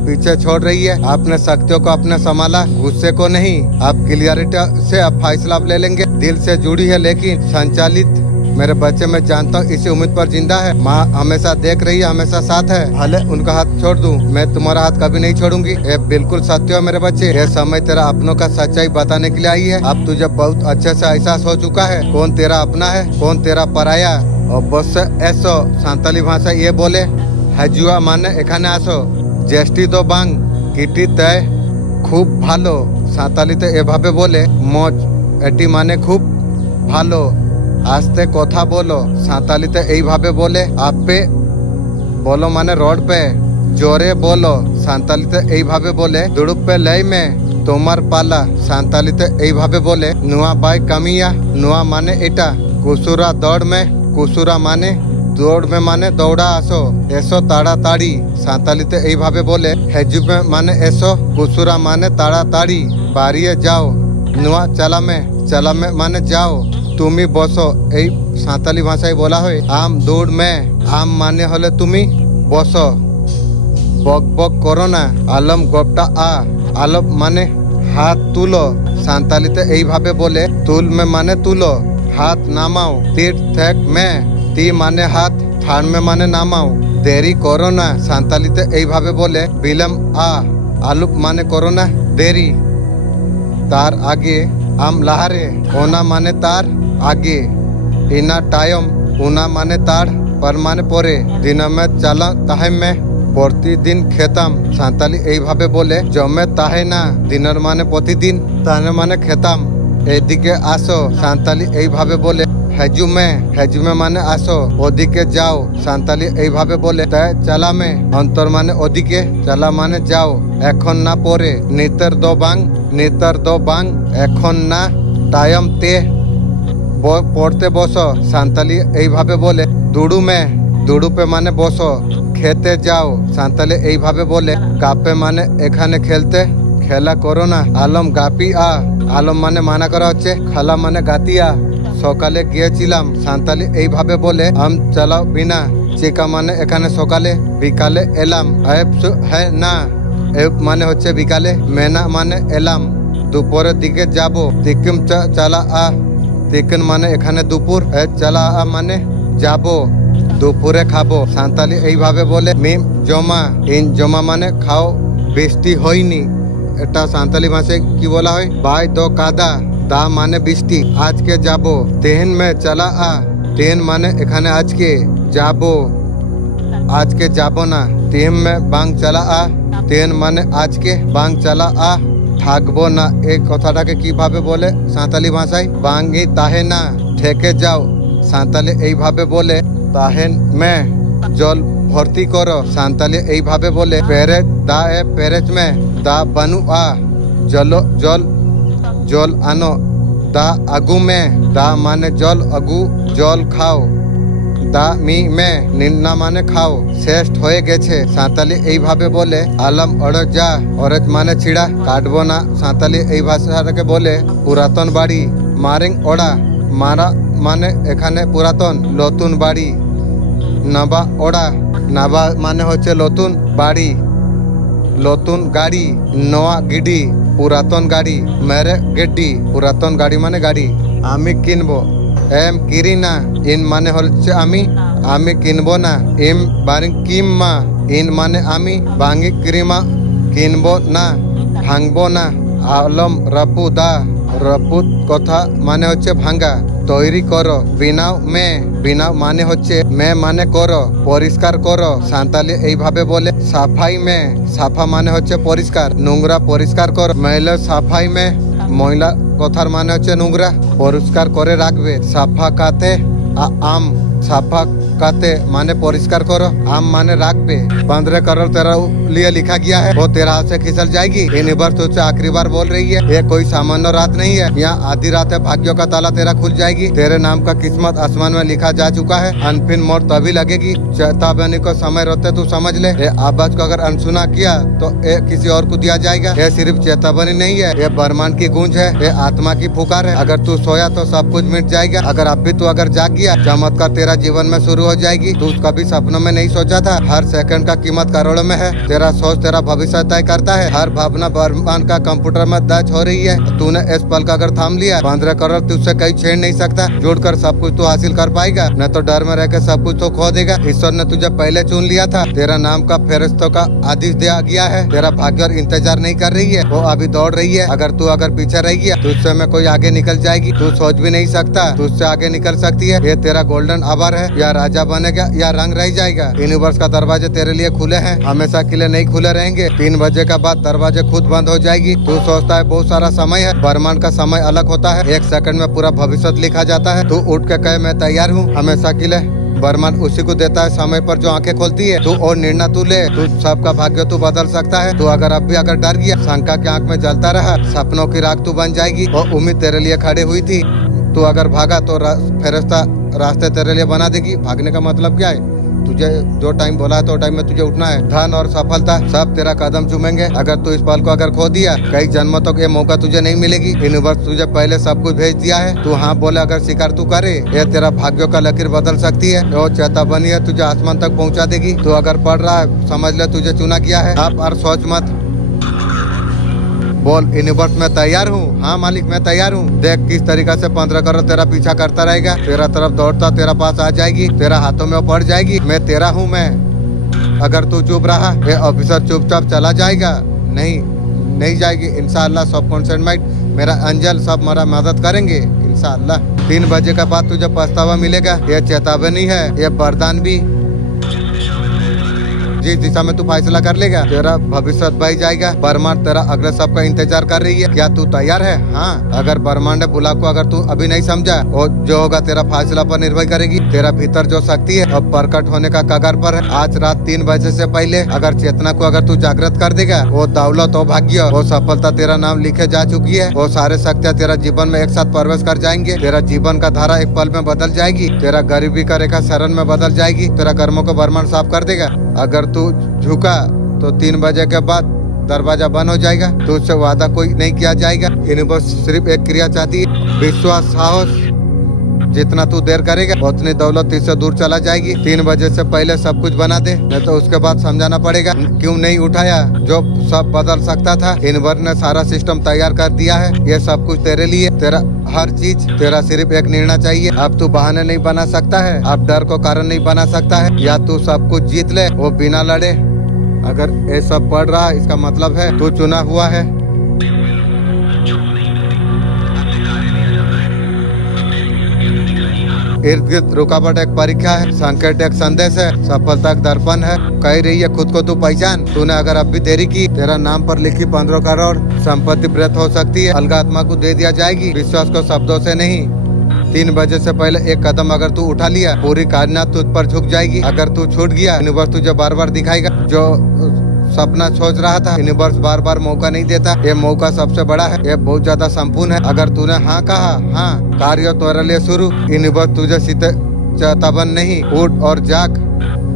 पीछे छोड़ रही है। आपने शक्तियों को अपने संभाला, गुस्से को नहीं। आप क्लियरिटी से अब फैसला ले लेंगे। दिल से जुड़ी है लेकिन संचालित। मेरे बच्चे, मैं जानता हूँ इसी उम्मीद पर जिंदा है। माँ हमेशा देख रही है, हमेशा साथ है। भले उनका हाथ छोड़ दूं, मैं तुम्हारा हाथ कभी नहीं छोड़ूंगी। ये बिल्कुल सत्य है मेरे बच्चे। ये समय तेरा अपनों का सच्चाई बताने के लिए आई है। अब तुझे बहुत अच्छे से एहसास हो चुका है कौन तेरा अपना है, कौन तेरा पराया। और बस ऐसो सांताली भाषा ये बोले हजुआ माने एखाने आसो जेष्टि तो बांग किटी तय खूब भालो। সাঁতালিতে এভাবে বলে মজ এটি মানে খুব ভালো। আস্তে কথা বলো সাঁতালিতে এইভাবে বলে আপে বলো মানে রড পে। জোরে বলো সাঁতালিতে এইভাবে বলে দুড়ুপ পে লেই মে তোমার পালা। সাঁতালিতে এইভাবে বলে নুয়া বাই কামিয়া। নুয়া মানে এটা। কুসুরা দৌড় মে। কুসুরা মানে দৌড় মে মানে দৌড়া আসো। এসো তাড়াতাড়ি সাঁতালিতে এইভাবে বলে হেজুবে মানে এসো। কুসুরা মানে তাড়াতাড়ি বাড়িয়ে যাও। নুয়া চালামে। চালামে মানে যাও। তুমি বসো। এই সাঁতালি ভাষায় বলা হয় আম দৌড় মে। আম মানে হলে তুমি, বসো। বক বক করো না। আলম গপটা আ। আলম মানে হাত তুলো। সাঁতালিতে এইভাবে বলে তুল মে মানে তুলো। হাত নামাও। তীর থেক মে। ती माने हाथ, थान में माने नामाओ। देरी करो ना सान्तालीते এইভাবে বলে বিলম आ। आलुप माने करो ना देरी। तार आगे आम लहारे। ओना माने तार आगे। इना टाइम उना माने तार पर माने परे। दिन में चला ताहे में प्रतिदिन खेताम। सान्ताली এইভাবে বলে জমে তাহে না। দিনের মানে প্রতিদিন, তাহে মানে খেতাম। এদিকে আসো সান্তালি এইভাবে বলে হেজুমে। হেজুমে মানে আসো। ওদিকে যাও সান্তালি এইভাবে বলে তাই চালামে। অন্তর মানে ওদিকে, চালা মানে যাও। এখন না পরে নিতর দো বাং। নিতর দো বাং এখন না। টাইম তে পড়তে বসো সান্তালি এইভাবে বলে দুড়ুমে। দুড়ুপে মানে বসো। খেতে যাও সান্তালি এইভাবে বলে কাপে মানে এখানে খেলতে। খেলা করো না। আলম গাপি আ। আলম মানে মানা করা হচ্ছে, খালা মানে গাতিয়া। সকালে গিয়েছিলাম সান্তালি এইভাবে বলে আম চালাও বিনা। চিকা মানে এখানে সকালে। বিকালে এলাম। হ্যাঁ না। এব মানে হচ্ছে বিকালে। মেনা মানে এলাম। দুপুরের দিকে যাব। তিকিম চালা আ। তিকিন মানে এখানে দুপুর। চালা আ মানে যাব। দুপুরে খাবো সান্তালি এইভাবে বলে মিম জমা। ইন জমা মানে খাও। বৃষ্টি হয়নি। এটা সান্তালি ভাষায় কি বলা হয় বাই দো কাদা। দা মানে বৃষ্টি। আজকে যাব। তেহন মে চালা আ। তেহন মানে এখানে আজকে। যাব আজকে যাব না। তেহন মে বাং চালা আ। তেহন মানে আজকে। বাং চালা আ থাকবো না। এই কথাটাকে কিভাবে বলে সাঁতালি ভাষায় বাঙ্গি তাহে না ঠেকে যাও। সাঁতালি এইভাবে বলে তাহেন মে জল ভর্তি করো। সাঁতালি এইভাবে বলে পেরেজ দা এ পেরেজ মে দা বানু আ। জল জল জল আনো। দা আগু মে। দা মানে জল, আগু জল খাও। দা মি মে নিন্না মানে খাও। শেষ হয়ে গেছে সাঁতালি এইভাবে বলে আলম অড় যা। অরেজ মানে ছিড়া, কাটবো না। সাঁতালি এই ভাষাটাকে বলে পুরাতন বাড়ি। মারিং ওড়া। মারা মানে এখানে পুরাতন। নতুন বাড়ি। নাবা ওড়া। নাবা মানে হচ্ছে নতুন বাড়ি। নতুন গাড়ি। নোয়া গিডি পুরাতন গাড়ি। মেরে গেডি পুরাতন গাড়ি মানে গাড়ি। আমি কিনবো। এম কিরি না। ইন মানে হচ্ছে আমি। আমি কিনবো না। ইম বারিং কিম মা। ইন মানে আমি। ভাঙ্গি ক্রিমা কিনবো না, ভাঙবো না। আলম রাপু দা। রাপুত কথা মানে হচ্ছে ভাঙ্গা। তৈরি করো। বিনাও মে। বিনাও মানে হচ্ছে মে মানে করো, পরিষ্কার করো। সাঁতালি এইভাবে বলে সাফাই মে। সাফা মানে হচ্ছে পরিষ্কার। নোংরা পরিষ্কার করো। মহিলা সাফাই মে। মহিলা কথার মানে হচ্ছে নোংরা পরিষ্কার করে রাখবে। সাফা কাতে আম। সাফা कहते माने परिष्कार करो, आम माने राग पे। 15 करोड़ तेरा लिए लिखा गया है, वो तेरा हाथ से खिसल जाएगी। यूनिवर्स तुझसे आखिरी बार बोल रही है, ये कोई सामान्य रात नहीं है। यहाँ आधी रात है, भाग्यों का ताला तेरा खुल जाएगी। तेरे नाम का किस्मत आसमान में लिखा जा चुका है। अनफिन मौत तभी लगेगी, चेतावनी को समय रोते तू समझ ले। ये आवाज को अगर अनसुना किया तो ये किसी और को दिया जाएगा। ये सिर्फ चेतावनी नहीं है, ये ब्रह्मांड की गूंज है, ये आत्मा की पुकार है। अगर तू सोया तो सब कुछ मिट जाएगा। अगर अब भी तू अगर जाग गया, चमत्कार तेरा जीवन में शुरू हो जाएगी। तू कभी सपनों में नहीं सोचा था। हर सेकंड का कीमत करोड़ों में है। तेरा सोच तेरा भविष्य तय करता है। हर भावना ब्रह्मांड का कंप्यूटर में दर्ज हो रही है। तूने इस पल का अगर थाम लिया, 15 करोड़ तुझसे कहीं छेड़ नहीं सकता। जुड़कर सब कुछ तू हासिल कर पाएगा, न तो डर में रहकर सब कुछ तो खो देगा। ईश्वर ने तुझे पहले चुन लिया था। तेरा नाम का फरिश्तों का आदेश दिया गया है। तेरा भाग्य और इंतजार नहीं कर रही है, वो अभी दौड़ रही है। अगर तू अगर पीछे रह गया, तुझसे में कोई आगे निकल जाएगी। तू सोच भी नहीं सकता, तुझसे आगे निकल सकती है। ये तेरा गोल्डन आवर है, या राजा बनेगा या रंग रह जाएगा। यूनिवर्स का दरवाजे तेरे लिए खुले हैं, हमेशा के लिए नहीं खुले रहेंगे। 3 बजे के बाद दरवाजे खुद बंद हो जाएगी। तू सोचता है बहुत सारा समय है, ब्रह्मांड का समय अलग होता है। 1 सेकंड में पूरा भविष्य लिखा जाता है। तू उठ के कहे मैं तैयार हूँ हमेशा के लिए। ब्रह्मांड उसी को देता है समय पर जो आंखें खोलती है। तू और निर्णय तू ले, तू सबका भाग्य तू बदल सकता है। तू अगर अब भी अगर डर गया, शंका की आंख में जलता रहा, सपनों की राख तू बन जाएगी। और उम्मीद तेरे लिए खड़ी हुई थी। तू अगर भागा तो फरिश्ता रास्ते तेरे लिए बना देगी। भागने का मतलब क्या है? तुझे जो टाइम बोला है तो टाइम में तुझे उठना है। धन और सफलता सब तेरा कदम चूमेंगे। अगर तू इस पल को अगर खो दिया, कई जन्मों तक ये मौका तुझे नहीं मिलेगी। यूनिवर्स तुझे पहले सब कुछ भेज दिया है। तू हाँ बोले अगर शिकार तू करे, ये तेरा भाग्यों का लकीर बदल सकती है। वो चेतावनी है, तुझे आसमान तक पहुँचा देगी। तू अगर पढ़ रहा है, समझ ले तुझे चुना गया है। आप और सोच मत, बोल यूनिवर्स मैं तैयार हूँ। हाँ मालिक मैं तैयार हूँ। देख किस तरीका से 15 करोड़ तेरा पीछा करता रहेगा। तेरा तरफ दौड़ता तेरा पास आ जाएगी। तेरा हाथों में वो पड़ जाएगी। मैं तेरा हूँ मैं। अगर तू चुप रहा, ये ऑफिसर चुपचाप चला जाएगा। नहीं जाएगी इंशाअल्लाह। सब कॉन्सेंट मेरा अंजल सब मेरा मदद करेंगे इंशाअल्लाह। 3 बजे के बाद तुझे पछतावा मिलेगा। ये चेतावनी है, ये वरदान भी। जिस दिशा में तू फैसला कर लेगा, तेरा भविष्य बह जाएगा। ब्रह्मांड तेरा अगले सब का इंतजार कर रही है। क्या तू तैयार है? हाँ। अगर ब्रह्मांड बुला को अगर तू अभी नहीं समझा, और जो होगा तेरा फैसला पर निर्भर करेगी। तेरा भीतर जो शक्ति है अब प्रकट होने का कगार पर है। आज रात 3 बजे से पहले अगर चेतना को अगर तू जागृत कर देगा, वो दौलत और भाग्य वो सफलता तेरा नाम लिखे जा चुकी है। वो सारे शक्तियाँ तेरा जीवन में एक साथ प्रवेश कर जाएंगे। तेरा जीवन का धारा एक पल में बदल जाएगी। तेरा गरीबी का रेखा शरण में बदल जाएगी। तेरा कर्मों को ब्रह्मांड साफ कर देगा। अगर तू झुका तो 3 बजे के बाद दरवाजा बंद हो जाएगा। तुझसे वादा कोई नहीं किया जाएगा। यूनिवर्स सिर्फ एक क्रिया चाहती है, विश्वास, साहस। जितना तू देर करेगा उतनी दौलत इससे दूर चला जाएगी। 3 बजे से पहले सब कुछ बना दे, नहीं तो उसके बाद समझाना पड़ेगा क्यों नहीं उठाया। जो सब बदल सकता था, यूनिवर्स ने सारा सिस्टम तैयार कर दिया है। ये सब कुछ तेरे लिए, तेरा हर चीज। तेरा सिर्फ एक निर्णय चाहिए। अब तू बहाने नहीं बना सकता है, अब डर को कारण नहीं बना सकता है। या तू सब कुछ जीत ले, वो बिना लड़े। अगर ये सब पढ़ रहा है, इसका मतलब है तू चुना हुआ है। इर्द गिर्द रुकावट एक परीक्षा है, संकट एक संदेश है, सफलता एक दर्पण है। कह रही है खुद को तू पहचान। तूने अगर अब भी देरी की, तेरा नाम पर लिखी 15 करोड़ संपत्ति व्रत हो सकती है, अलग आत्मा को दे दिया जाएगी। विश्वास को शब्दों से नहीं, 3 बजे से पहले एक कदम अगर तू उठा लिया, पूरी कायनात तुझ पर झुक जाएगी। अगर तू छूट गया, यूनिवर्स तुझे बार बार दिखाएगा। जो सपना सोच रहा था, यूनिवर्स बार बार मौका नहीं देता। ये मौका सबसे बड़ा है, ये बहुत ज्यादा संपूर्ण है। अगर तूने हाँ कहा, हाँ, कार्य तेरे लिए शुरू। यूनिवर्स तुझे सीधे चेतावन नहीं, उठ और जाग।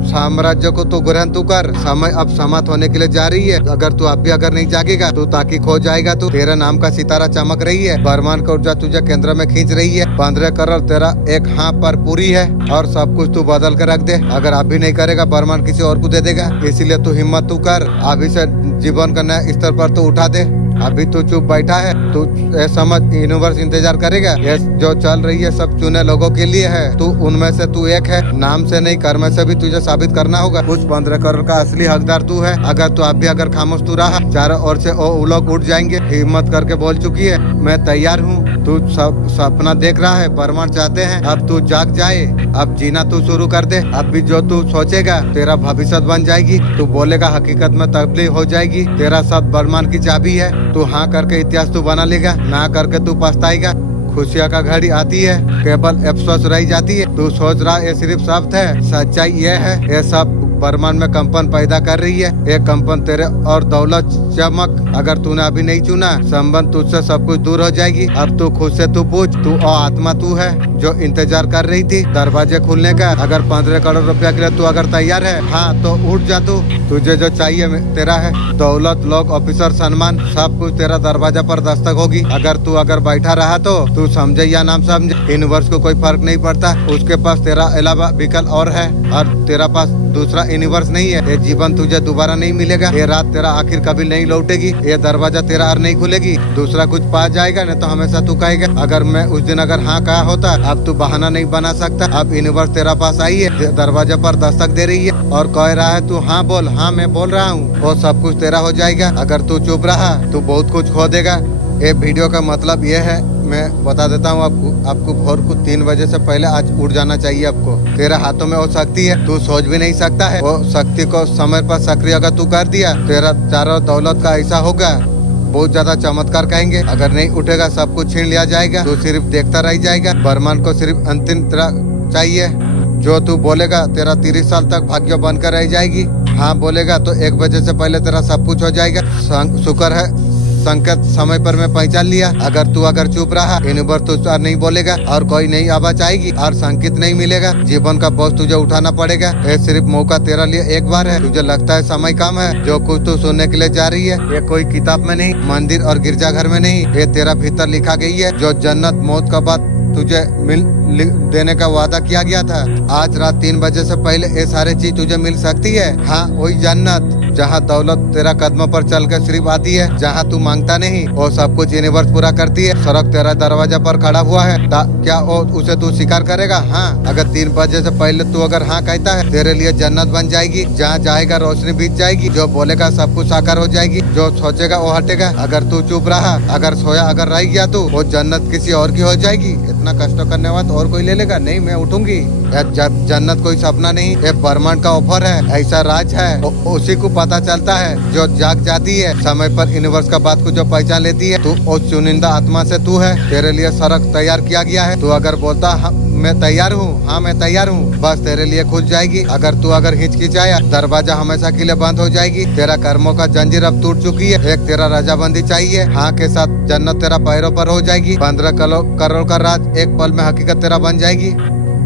साम्राज्य को तू ग्रहण तू कर। समय अब समाप्त होने के लिए जा रही है। अगर तू अब भी अगर नहीं जागेगा, तू ताकि खो जाएगा। तू तेरे नाम का सितारा चमक रही है। ब्रह्मांड की ऊर्जा तुझे केंद्र में खींच रही है। 15 करोड़ तेरा एक हाँ पर पूरी है, और सब कुछ तू बदल कर रख दे। अगर अब भी नहीं करेगा, ब्रह्मांड किसी और को दे देगा। इसीलिए तू हिम्मत तू कर। अभी से जीवन का नया स्तर पर तू उठा दे। अभी तू चुप बैठा है, तू समझ यूनिवर्स इंतजार करेगा। ये जो चल रही है सब चुने लोगों के लिए है। तू उनमें से तू एक है। नाम से नहीं, कर्म से भी तुझे साबित करना होगा। कुछ 15 करोड़ का असली हकदार तू है। अगर तू अभी अगर खामोश तू रहा, चारों ओर से वो लोग उठ जाएंगे। हिम्मत करके बोल चुकी है, मैं तैयार हूँ। तू सब सपना देख रहा है, ब्रह्मांड चाहते हैं अब तू जाग जाए। अब जीना तू शुरू कर दे। अब भी जो तू सोचेगा, तेरा भविष्य बन जाएगी। तू बोलेगा, हकीकत में तब्दील हो जाएगी। तेरा सब ब्रह्मांड की चाबी है। तू हाँ करके इतिहास तू बना लेगा, ना करके तू पछताएगा। खुशियाँ का घड़ी आती है केवल अफसोस रह जाती है। तू सोच रहा ये सिर्फ शब्द है, सच्चाई ये है ये सब ब्रह्मांड में कंपन पैदा कर रही है। ये कंपन तेरे और दौलत चमक अगर तूने अभी नहीं चुना, संबंध तुझसे सब कुछ दूर हो जाएगी। अब तू खुद से तू पूछ, तू और आत्मा तू है जो इंतजार कर रही थी दरवाजे खुलने का। अगर 15 करोड़ रुपया के लिए तू अगर तैयार है, हाँ तो उठ जा तू। तुझे जो चाहिए तेरा है, दौलत, लोग, ऑफिसर, सम्मान, सब कुछ तेरा दरवाजा पर दस्तक होगी। अगर तू बैठा रहा तो तू समझे या नाम समझे, यूनिवर्स को कोई फर्क नहीं पड़ता। उसके पास तेरा अलावा विकल्प और है, और तेरा पास दूसरा यूनिवर्स नहीं है। ये जीवन तुझे दोबारा नहीं मिलेगा, ये रात तेरा आखिर कभी नहीं लौटेगी, ये दरवाजा तेरा और नहीं खुलेगी। दूसरा कुछ पा जाएगा नहीं तो हमेशा तू कहेगा अगर मैं उस दिन अगर हाँ कहा होता। अब तू बहाना नहीं बना सकता। अब यूनिवर्स तेरा पास आई है, दरवाजे पर दस्तक दे रही है और कह रहा है तू हाँ बोल। हाँ मैं बोल रहा हूँ, वो सब कुछ तेरा हो जाएगा। अगर तू चुप रहा तू बहुत कुछ खो देगा। ये वीडियो का मतलब ये है, मैं बता देता हूँ आपको भोर को 3 बजे से पहले आज उठ जाना चाहिए। आपको तेरे हाथों में वो शक्ति है, तू सोच भी नहीं सकता है। वो शक्ति को समय पर सक्रिय अगर तू कर दिया, तेरा चारों दौलत का ऐसा होगा, बहुत ज्यादा चमत्कार कहेंगे। अगर नहीं उठेगा सब कुछ छीन लिया जाएगा, तू सिर्फ देखता रह जाएगा। ब्रह्मांड को सिर्फ अंतिम तरह चाहिए, जो तू बोलेगा तेरा 30 साल तक भाग्य बनकर रह जाएगी। हाँ बोलेगा तो 1 बजे से पहले तेरा सब कुछ हो जाएगा। शुक्र है संकेत समय पर मैं पहचान लिया। अगर तू चुप रहा, यूनिवर्स तुझसे नहीं बोलेगा और कोई नई आवाज आएगी और संकेत नहीं मिलेगा। जीवन का बोझ तुझे उठाना पड़ेगा। ये सिर्फ मौका तेरा लिए एक बार है। तुझे लगता है समय कम है, जो कुछ तू सुनने के लिए जा रही है ये कोई किताब में नहीं, मंदिर और गिरजाघर में नहीं, ये तेरा भीतर लिखा गई है। जो जन्नत मौत का बाद तुझे देने का वादा किया गया था, आज रात 3 बजे से पहले ये सारे चीज तुझे मिल सकती है। हाँ वही जन्नत जहाँ दौलत तेरा कदमों पर चल कर सिर्फ आती है, जहाँ तू मांगता नहीं वो सब कुछ यूनिवर्स पूरा करती है। सड़क तेरा दरवाजा पर खड़ा हुआ है, क्या उसे तू स्वीकार करेगा? हाँ अगर 3 बजे से पहले तू हाँ कहता है, तेरे लिए जन्नत बन जाएगी। जहाँ जाएगा रोशनी बीत जाएगी, जो बोलेगा सब कुछ साकार हो जाएगी, जो सोचेगा वो हटेगा। अगर तू चुप रहा, अगर सोया अगर रह गया तू, वो जन्नत किसी और की हो जाएगी। इतना कष्ट करने वाला और कोई ले लेगा? नहीं, मैं उठूंगी। जन्नत कोई सपना नहीं, ये ब्रह्मांड का ऑफर है, ऐसा राज है। उसी को पता चलता है जो जाग जाती है समय पर, यूनिवर्स का बात को जो पहचान लेती है। तू उस चुनिंदा आत्मा से तू है, तेरे लिए सड़क तैयार किया गया है। तू अगर बोलता मैं तैयार हूँ, हाँ मैं तैयार हूँ, बस तेरे लिए खुल जाएगी। अगर तू हिचकिचाया, दरवाजा हमेशा के लिए बंद हो जाएगी। तेरा कर्मों का जंजीर अब टूट चुकी है। एक तेरा रजाबंदी चाहिए, हाँ के साथ जन्नत तेरा पैरों पर हो जाएगी। 15 करोड़ का राज एक पल में हकीकत तेरा बन जाएगी।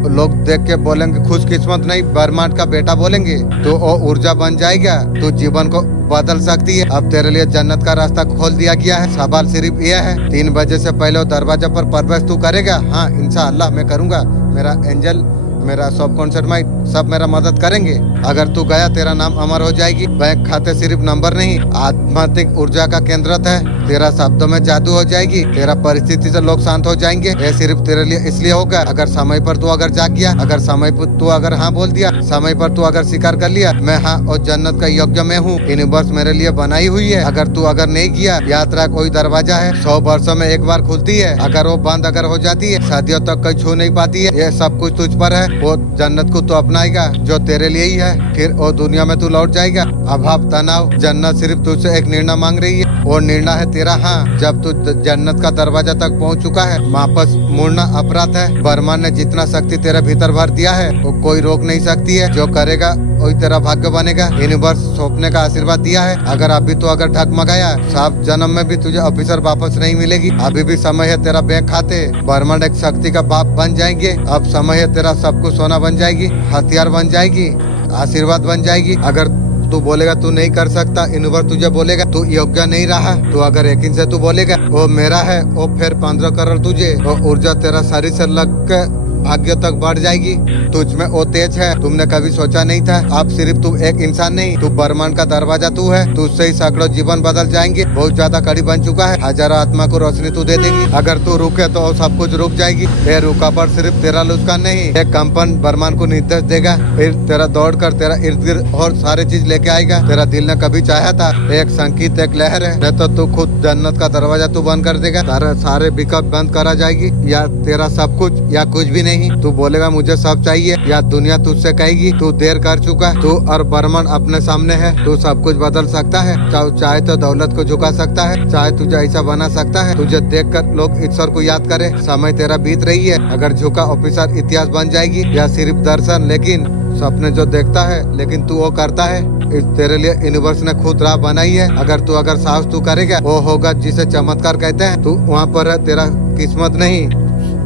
लोग देख के बोलेंगे खुशकिस्मत नहीं, ब्रह्मांड का बेटा बोलेंगे। तो वो ऊर्जा बन जाएगा, तो जीवन को बदल सकती है। अब तेरे लिए जन्नत का रास्ता खोल दिया गया है। सवाल सिर्फ यह है, 3 बजे से पहले वो दरवाजा पर प्रवेश तू करेगा? हाँ इंशाअल्लाह मैं करूँगा। मेरा एंजल, मेरा सब कॉन्सर्ट माइट सब मेरा मदद करेंगे। अगर तू गया, तेरा नाम अमर हो जाएगी। बैंक खाते सिर्फ नंबर नहीं, आध्यात्मिक ऊर्जा का केंद्र है। तेरा शब्दों में जादू हो जाएगी, तेरा परिस्थिति से लोग शांत हो जाएंगे। ये सिर्फ तेरे लिए इसलिए होगा अगर समय पर तू जाग गया, अगर समय पर तू हाँ बोल दिया, समय पर तू स्वीकार कर लिया मैं हाँ और जन्नत का योग्य मैं हूँ, यूनिवर्स मेरे लिए बनाई हुई है। अगर तू नहीं किया, यात्रा कोई दरवाजा है, 100 वर्षों में एक बार खुलती है। अगर वो बंद हो जाती है, सदियों तक कोई छू नहीं पाती है। ये सब कुछ तुझ पर है। वो जन्नत को तू अपनाएगा जो तेरे लिए ही है, फिर वो दुनिया में तू लौट जाएगा। अभाव, तनाव, जन्नत सिर्फ तुझसे एक निर्णय मांग रही है। वो निर्णय है तेरा हाँ। जब तू जन्नत का दरवाजा तक पहुंच चुका है, वापस मुड़ना अपराध है। ब्रह्मांड ने जितना शक्ति तेरे भीतर भर दिया है वो कोई रोक नहीं सकती है। जो करेगा वही तेरा भाग्य बनेगा। यूनिवर्स सौंपने का आशीर्वाद दिया है। अगर अभी तो ढकमगाया, साफ जन्म में भी तुझे ऑफिसर वापस नहीं मिलेगी। अभी भी समय है तेरा बैंक खाते, ब्रह्मांड एक शक्ति का बाप बन जाएंगे। अब समय है तेरा सब कुछ सोना बन जाएगी, हथियार बन जाएगी, आशीर्वाद बन जाएगी। अगर तू बोलेगा तू नहीं कर सकता, यूनिवर्स तुझे बोलेगा तू योग्य नहीं रहा। तू अगर यकीन से तू बोलेगा वो मेरा है, वो फिर 15 करोड़ तुझे, वो ऊर्जा तेरा शरीर से लग के भाग्य तक बढ़ जाएगी। तुझ में वो तेज है, तुमने कभी सोचा नहीं था। अब सिर्फ तू एक इंसान नहीं, तू ब्रह्मांड का दरवाजा तू है। तुझसे ही सैकड़ों जीवन बदल जाएंगे। बहुत ज्यादा कड़ी बन चुका है, हजारों आत्मा को रोशनी तू दे देगी। अगर तू रुके तो सब कुछ रुक जाएगी। ये रुकावट सिर्फ तेरा नुकसान नहीं, एक कंपन ब्रह्मांड को निर्देश देगा। फिर तेरा दौड़ कर तेरा इर्द गिर्द और सारी चीज लेके आएगा। तेरा दिल ने कभी चाहा था, एक संकेत, एक लहर है। नहीं तो तू खुद जन्नत का दरवाजा तू बंद कर देगा। सारे विकल्प बंद करा जाएगी, या तेरा सब कुछ या कुछ भी नहीं। नहीं। तू बोलेगा मुझे सब चाहिए या दुनिया तुझसे कहेगी तू देर कर चुका है। तू और बर्मन अपने सामने है, तू सब कुछ बदल सकता है। चाहे तो दौलत को झुका सकता है, चाहे तुझे ऐसा बना सकता है तुझे देखकर लोग ईश्वर को याद करे। समय तेरा बीत रही है, अगर झुका ऑफिसर इतिहास बन जाएगी या सिर्फ दर्शन। लेकिन सपने जो देखता है लेकिन तू वो करता है, इस तेरे लिए यूनिवर्स ने खुद राह बनाई है। अगर साहस तू करेगा वो होगा जिसे चमत्कार कहते हैं। तू वहाँ पर है, तेरा किस्मत नहीं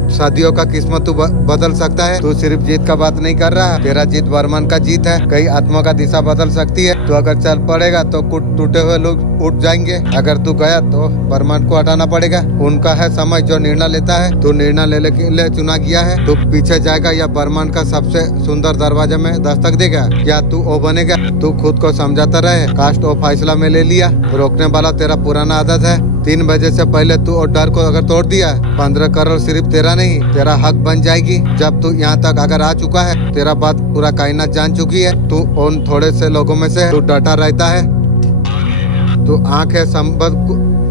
सदियों का किस्मत तू बदल सकता है। तू सिर्फ जीत का बात नहीं कर रहा है, तेरा जीत बर्मन का जीत है। कई आत्मा का दिशा बदल सकती है। तो अगर चल पड़ेगा तो कुछ टूटे हुए लोग उठ जाएंगे। अगर तू गया तो बर्मन को हटाना पड़ेगा। उनका है समय जो निर्णय लेता है। तू निर्णय लेने के लिए चुना गया है। तू पीछे जाएगा या बर्मन का सबसे सुंदर दरवाजे में दस्तक देगा, या तू ओ बनेगा। तू खुद को समझाता रहे, कास्ट ओ फैसला में ले लिया। रोकने वाला तेरा पुराना आदत है। 3 बजे से पहले तू और डर को अगर तोड़ दिया, 15 करोड़ सिर्फ तेरा नहीं तेरा हक बन जाएगी। जब तू यहाँ तक अगर आ चुका है, तेरा बात पूरा कायनात जान चुकी है। तू उन थोड़े से लोगों में से तू डटा रहता है। तू आंख है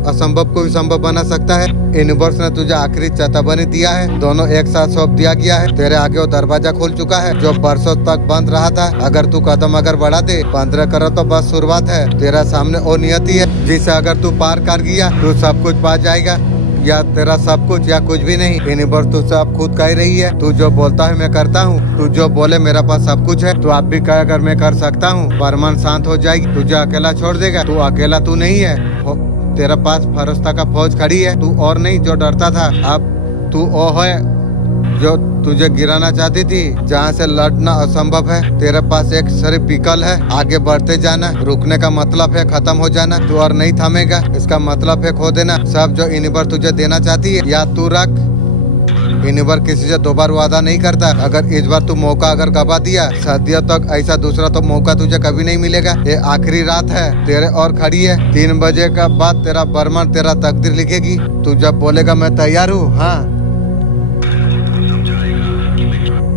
असंभव को भी संभव बना सकता है। यूनिवर्स ने तुझे आखिरी चेतावनी दिया है, दोनों एक साथ सौंप दिया गया है। तेरे आगे वो दरवाजा खुल चुका है जो बरसों तक बंद रहा था। अगर तू कदम बढ़ा दे, 15 करोड़ तो बस शुरुआत है। तेरा सामने वो नियति है जिसे अगर तू पार कर गया तू सब कुछ पा जाएगा, या तेरा सब कुछ या कुछ भी नहीं। यूनिवर्स तुझसे अब खुद कह रही है, तू जो बोलता है मैं करता हूँ। तू जो बोले मेरा पास सब कुछ है, तो आप भी कह अगर मैं कर सकता हूँ। बर्मन शांत हो जाएगी, तुझे अकेला छोड़ देगा। तू अकेला तू नहीं है, तेरा पास फरिश्ता का फौज खड़ी है। तू और नहीं जो डरता था, अब तू वो है जो तुझे गिराना चाहती थी। जहाँ से लड़ना असंभव है, तेरे पास एक सिर्फ विकल्प है, आगे बढ़ते जाना। रुकने का मतलब है खत्म हो जाना। तू और नहीं थमेगा, इसका मतलब है खो देना सब जो यूनिवर्स तुझे देना चाहती है। या तू रख, यूनिवर्स किसी से 2 बार वादा नहीं करता। अगर इस बार तू मौका अगर गवा दिया, सदियों तक ऐसा दूसरा तो मौका तुझे कभी नहीं मिलेगा। ये आखिरी रात है तेरे और खड़ी है। 3 बजे का बाद तेरा बर्मन तेरा तकदीर लिखेगी। तू जब बोलेगा मैं तैयार हूँ, हाँ,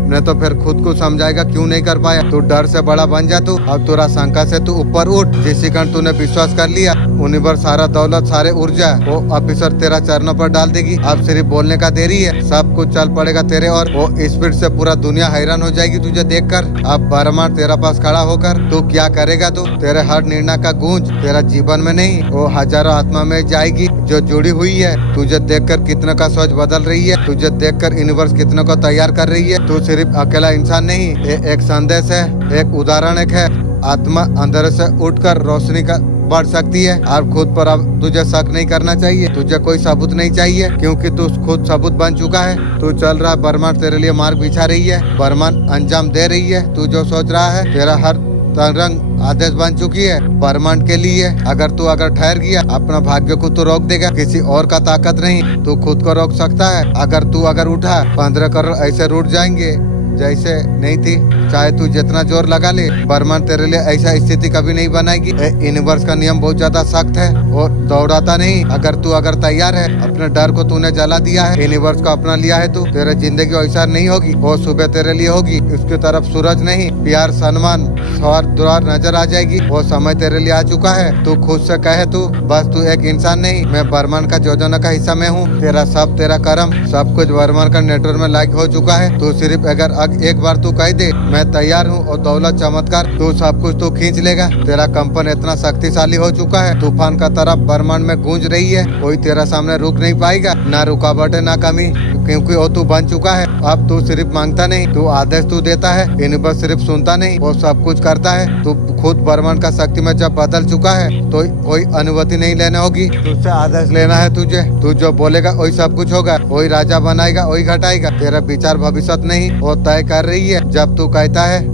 नहीं तो फिर खुद को समझाएगा क्यों नहीं कर पाया। तू डर से बड़ा बन जा। तू अब तेरा शंका से तू ऊपर उठ। जिस कारण तूने विश्वास कर लिया, यूनिवर्स सारा दौलत सारे ऊर्जा वो ऑफिसर तेरा चरणों पर डाल देगी। अब सिर्फ बोलने का देरी है, सब कुछ चल पड़ेगा तेरे और। वो स्पीड से पूरा दुनिया हैरान हो जाएगी तुझे देखकर। अब बर्मन तेरा पास खड़ा होकर तू क्या करेगा। तू तेरे हर निर्णय का गूंज तेरा जीवन में नहीं, वो हजारों आत्मा में जाएगी जो जुड़ी हुई है। तुझे देखकर कितने का सोच बदल रही है, तुझे देखकर यूनिवर्स कितने को तैयार कर रही है। तू सिर्फ अकेला इंसान नहीं, ये एक संदेश है, एक उदाहरण एक है। आत्मा अंधेरे से उठकर रोशनी का बढ़ सकती है। और खुद पर अब तुझे शक नहीं करना चाहिए, तुझे कोई सबूत नहीं चाहिए, क्योंकि तू खुद सबूत बन चुका है। तू चल रहा है, बर्मन तेरे लिए मार्ग बिछा रही है, बर्मन अंजाम दे रही है। तू जो सोच रहा है, तेरा हर तरंग आदेश बन चुकी है बर्मन के लिए। अगर तू ठहर गया, अपना भाग्य को तू रोक देगा, किसी और का ताकत नहीं, तू खुद को रोक सकता है। अगर तू उठा, 15 करोड़ ऐसे रूठ जाएंगे जैसे नहीं थी। चाहे तू जितना जोर लगा ले, बर्मन तेरे लिए ऐसा स्थिति कभी नहीं बनाएगी। यूनिवर्स का नियम बहुत ज्यादा सख्त है और दौड़ाता नहीं। अगर तैयार है, अपने डर को तूने जला दिया है, यूनिवर्स को अपना लिया है तू, तेरे जिंदगी वैसा नहीं होगी। वो सुबह तेरे लिए होगी, उसकी तरफ सूरज नहीं, प्यार सम्मान सवार द्वार नजर आ जाएगी। वो समय तेरे लिए आ चुका है। तू खुद से कहे, तू बस तू एक इंसान नहीं, मैं बर्मन का योजना का हिस्सा में हूँ। तेरा तेरा कर्म सब कुछ बर्मन का नेटवर्क में लाइक हो चुका है। तू सिर्फ अगर एक बार तू कह दे मैं तैयार हूँ, और दौलत चमत्कार तू सब कुछ तू खींच लेगा। तेरा कंपन इतना शक्तिशाली हो चुका है, तूफान का तरफ बर्मन में गूंज रही है। कोई तेरा सामने रुक नहीं पाएगा, ना रुकावटें ना कमी, क्योंकि वो तू बन चुका है। अब तू सिर्फ मांगता नहीं, तू आदेश तू देता है। यूनिवर्स सिर्फ सुनता नहीं, वो सब कुछ करता है। तू खुद बर्मन का शक्ति में जब बदल चुका है, तो कोई अनुमति नहीं लेने होगी, तुझसे आदेश लेना है तुझे। तू जो बोलेगा वही सब कुछ होगा, वही राजा बनाएगा, वही घटाएगा। तेरा विचार भविष्य नहीं, वो तय कर रही है। जब तू कहता है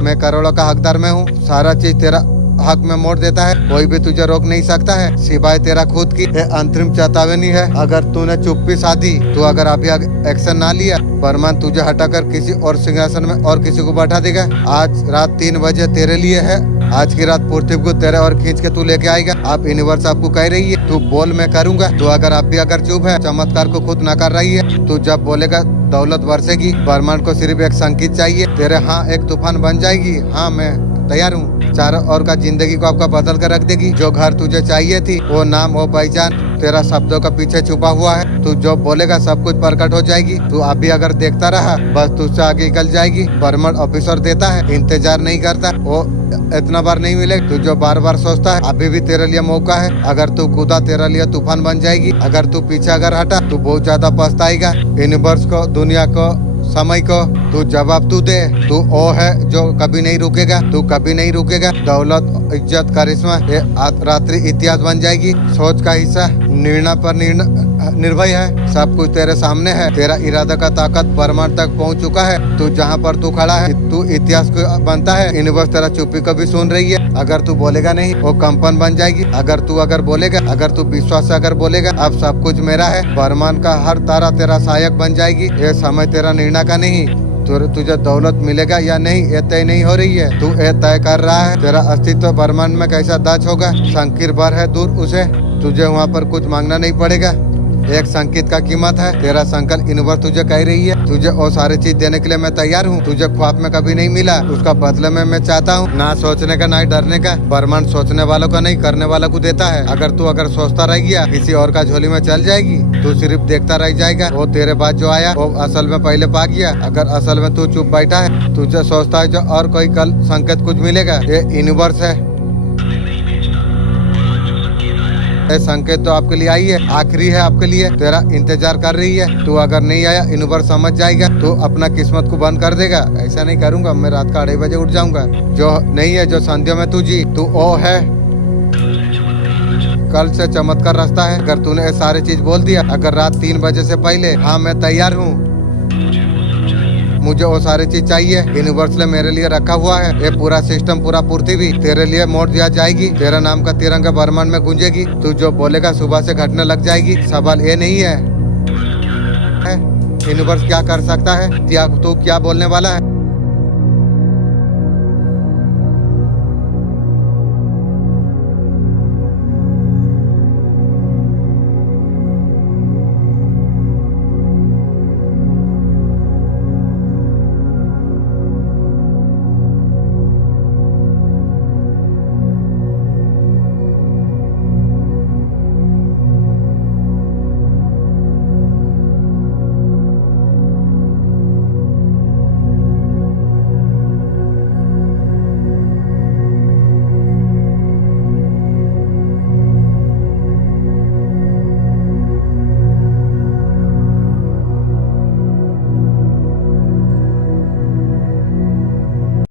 मैं करोड़ों का हकदार में हूँ, सारा चीज तेरा हक में मोड़ देता है, कोई भी तुझे रोक नहीं सकता है सिवाय तेरा खुद की। अंतरिम चेतावनी है, अगर तूने चुप्पी साधी, तू अगर अभी एक्शन ना लिया, बर्मन तुझे हटाकर किसी और सिंहासन में और किसी को बैठा देगा। आज रात 3 बजे तेरे लिए है, आज की रात पृथ्वी को तेरे और खींच के तू लेके आएगा। आप यूनिवर्स आपको कह रही है, तू बोल मैं करूंगा। तू अगर चुप है, चमत्कार को खुद नकार रही है। तू जब बोलेगा दौलत बरसेगी, बर्मन को सिर्फ एक संकेत चाहिए, तेरे हाँ एक तूफान बन जाएगी। हाँ मैं तैयार हूँ। चारों ओर का जिंदगी को आपका बदल कर रख देगी। जो घर तुझे चाहिए थी वो नाम वो पहचान तेरा शब्दों का पीछे छुपा हुआ है। तू जो बोलेगा सब कुछ प्रकट हो जाएगी। तू अभी अगर देखता रहा बस तुझसे आगे निकल जाएगी। परमानेंट ऑफिसर देता है, इंतजार नहीं करता, वो इतना बार नहीं मिले। तू जो बार बार सोचता है अभी भी तेरे लिए मौका है। अगर तू कूदा तेरे लिए तूफान बन जाएगी। अगर तू पीछे अगर हटा तू बहुत ज्यादा पछताएगा। यूनिवर्स को, दुनिया को, समय को तू जवाब तू दे। तू वो है जो कभी नहीं रुकेगा। तू कभी नहीं रुकेगा। दौलत, इज्जत, करिश्मा ये रात्रि इतिहास बन जाएगी। सोच का हिस्सा निर्णय पर निर्भय है। सब कुछ तेरे सामने है। तेरा इरादा का ताकत परमाणु तक पहुंच चुका है। तू जहां पर तू खड़ा है तू इतिहास को बनता है। यूनिवर्स तेरा चुप्पी को भी सुन रही है। अगर तू बोलेगा नहीं वो कंपन बन जाएगी। अगर बोलेगा, अगर तू विश्वास से अगर बोलेगा अब सब कुछ मेरा है। परमाणु का हर तारा तेरा सहायक बन जाएगी। ये समय तेरा निर्णय का नहीं। तुझे दौलत मिलेगा या नहीं ये तय नहीं हो रही है। तू ये तय कर रहा है तेरा अस्तित्व परमाणु में कैसा दर्ज होगा। संकीर्ण भर है दूर उसे, तुझे वहाँ पर कुछ मांगना नहीं पड़ेगा। एक संकेत का कीमत है। तेरा संकल्प यूनिवर्स तुझे कह रही है तुझे वो सारी चीज देने के लिए मैं तैयार हूँ। तुझे ख्वाब में कभी नहीं मिला, उसका बदले में मैं चाहता हूँ। ना सोचने का ना डरने का। परमाणु सोचने वालों का नहीं करने वालों को देता है। अगर सोचता रह गया किसी और का झोली में चल जाएगी। तू सिर्फ देखता रह जाएगा। वो तेरे बाद जो आया वो असल में पहले पा गया। अगर असल में तू चुप बैठा है तुझे सोचता है जो और कोई कल संकेत कुछ मिलेगा। ये यूनिवर्स है। संकेत तो आपके लिए आई है, आखिरी है आपके लिए, तेरा इंतजार कर रही है। तू अगर नहीं आया यूनिवर्स समझ जाएगा। तू अपना किस्मत को बंद कर देगा। ऐसा नहीं करूंगा, मैं रात का 2:30 बजे उठ जाऊंगा। जो नहीं है जो संध्या में तू जी तू वो है। कल से चमत्कार रास्ता है। अगर तूने ये सारी चीज बोल दिया, अगर रात 3 बजे से पहले हाँ मैं तैयार हूँ, मुझे वो सारी चीज चाहिए। यूनिवर्स ने मेरे लिए रखा हुआ है। ये पूरा सिस्टम, पूरा पृथ्वी तेरे लिए मोड़ दिया जाएगी। तेरा नाम का तिरंगा ब्रह्मांड में गूंजेगी। तू जो बोलेगा सुबह से घटने लग जाएगी। सवाल ये नहीं है यूनिवर्स क्या कर सकता है, तू क्या बोलने वाला है।